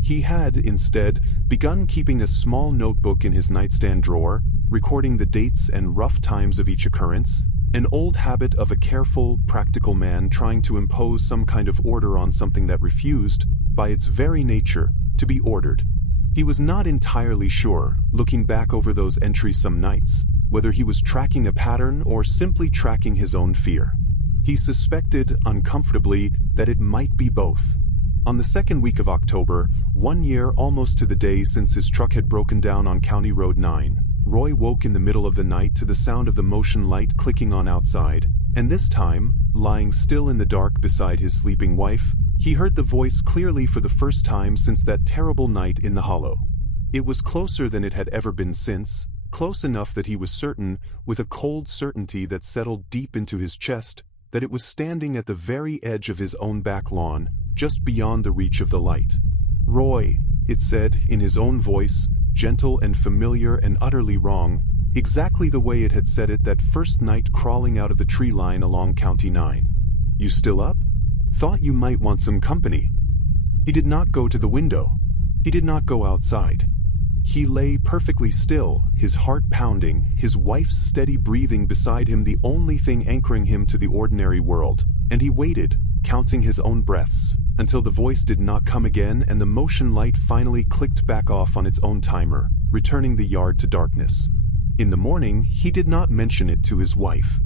He had, instead, begun keeping a small notebook in his nightstand drawer, recording the dates and rough times of each occurrence, an old habit of a careful, practical man trying to impose some kind of order on something that refused, by its very nature, to be ordered. He was not entirely sure, looking back over those entries some nights, whether he was tracking a pattern or simply tracking his own fear. He suspected, uncomfortably, that it might be both. On the second week of October, 1 year almost to the day since his truck had broken down on County Road 9, Roy woke in the middle of the night to the sound of the motion light clicking on outside, and this time, lying still in the dark beside his sleeping wife, he heard the voice clearly for the first time since that terrible night in the hollow. It was closer than it had ever been since, close enough that he was certain, with a cold certainty that settled deep into his chest, that it was standing at the very edge of his own back lawn, just beyond the reach of the light. "Roy," it said in his own voice, gentle and familiar and utterly wrong, exactly the way it had said it that first night crawling out of the tree line along County 9. "You still up? Thought you might want some company." He did not go to the window. He did not go outside. He lay perfectly still, his heart pounding, his wife's steady breathing beside him the only thing anchoring him to the ordinary world, and he waited, counting his own breaths, until the voice did not come again and the motion light finally clicked back off on its own timer, returning the yard to darkness. In the morning, he did not mention it to his wife.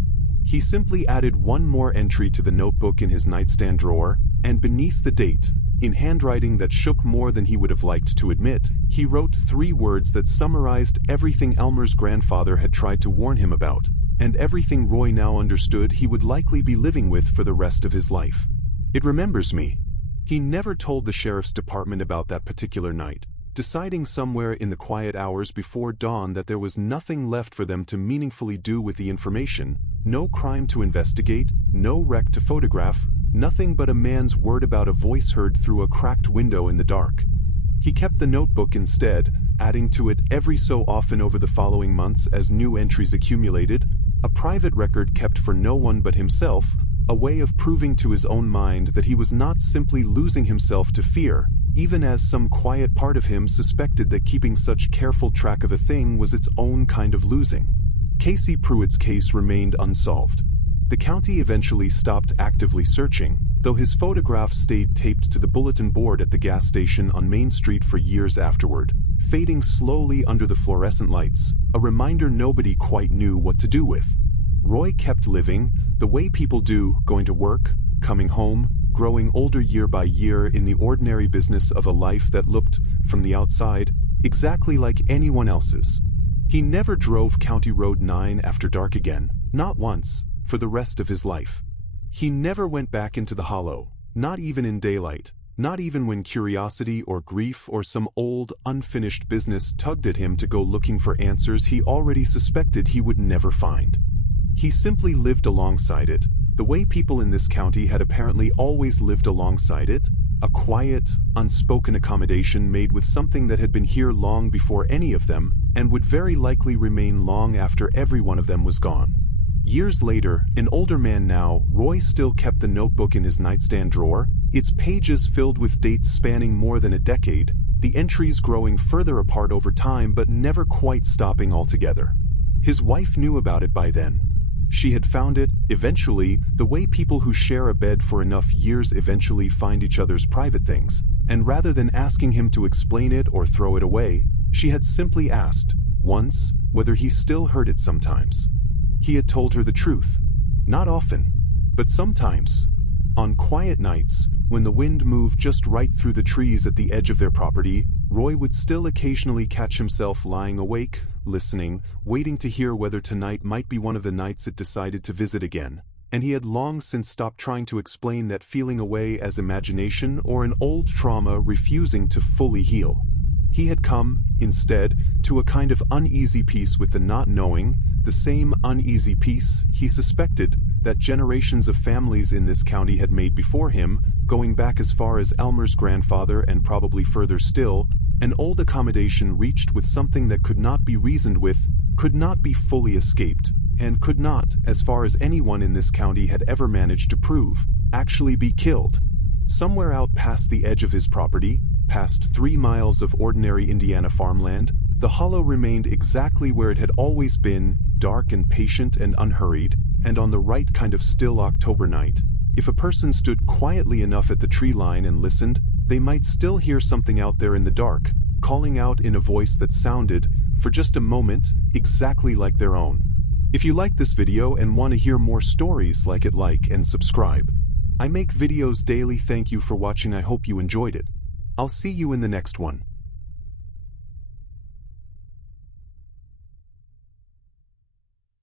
He simply added one more entry to the notebook in his nightstand drawer, and beneath the date, in handwriting that shook more than he would have liked to admit, he wrote 3 words that summarized everything Elmer's grandfather had tried to warn him about, and everything Roy now understood he would likely be living with for the rest of his life. "It remembers me." He never told the sheriff's department about that particular night, deciding somewhere in the quiet hours before dawn that there was nothing left for them to meaningfully do with the information, no crime to investigate, no wreck to photograph, nothing but a man's word about a voice heard through a cracked window in the dark. He kept the notebook instead, adding to it every so often over the following months as new entries accumulated, a private record kept for no one but himself, a way of proving to his own mind that he was not simply losing himself to fear, even as some quiet part of him suspected that keeping such careful track of a thing was its own kind of losing. Casey Pruitt's case remained unsolved. The county eventually stopped actively searching, though his photographs stayed taped to the bulletin board at the gas station on Main Street for years afterward, fading slowly under the fluorescent lights, a reminder nobody quite knew what to do with. Roy kept living, the way people do, going to work, coming home, growing older year by year in the ordinary business of a life that looked, from the outside, exactly like anyone else's. He never drove County Road 9 after dark again, not once, for the rest of his life. He never went back into the hollow, not even in daylight, not even when curiosity or grief or some old, unfinished business tugged at him to go looking for answers he already suspected he would never find. He simply lived alongside it, the way people in this county had apparently always lived alongside it, a quiet, unspoken accommodation made with something that had been here long before any of them, and would very likely remain long after every one of them was gone. Years later, an older man now, Roy still kept the notebook in his nightstand drawer, its pages filled with dates spanning more than a decade, the entries growing further apart over time but never quite stopping altogether. His wife knew about it by then. She had found it, eventually, the way people who share a bed for enough years eventually find each other's private things, and rather than asking him to explain it or throw it away, she had simply asked, once, whether he still heard it sometimes. He had told her the truth. Not often, but sometimes. On quiet nights, when the wind moved just right through the trees at the edge of their property, Roy would still occasionally catch himself lying awake, listening, waiting to hear whether tonight might be one of the nights it decided to visit again, and he had long since stopped trying to explain that feeling away as imagination or an old trauma refusing to fully heal. He had come, instead, to a kind of uneasy peace with the not knowing, the same uneasy peace, he suspected, that generations of families in this county had made before him, going back as far as Elmer's grandfather and probably further still, an old accommodation reached with something that could not be reasoned with, could not be fully escaped, and could not, as far as anyone in this county had ever managed to prove, actually be killed. Somewhere out past the edge of his property, past 3 miles of ordinary Indiana farmland, the hollow remained exactly where it had always been, dark and patient and unhurried, and on the right kind of still October night, if a person stood quietly enough at the tree line and listened, they might still hear something out there in the dark, calling out in a voice that sounded, for just a moment, exactly like their own. If you like this video and want to hear more stories like it, like and subscribe. I make videos daily. Thank you for watching. I hope you enjoyed it. I'll see you in the next one.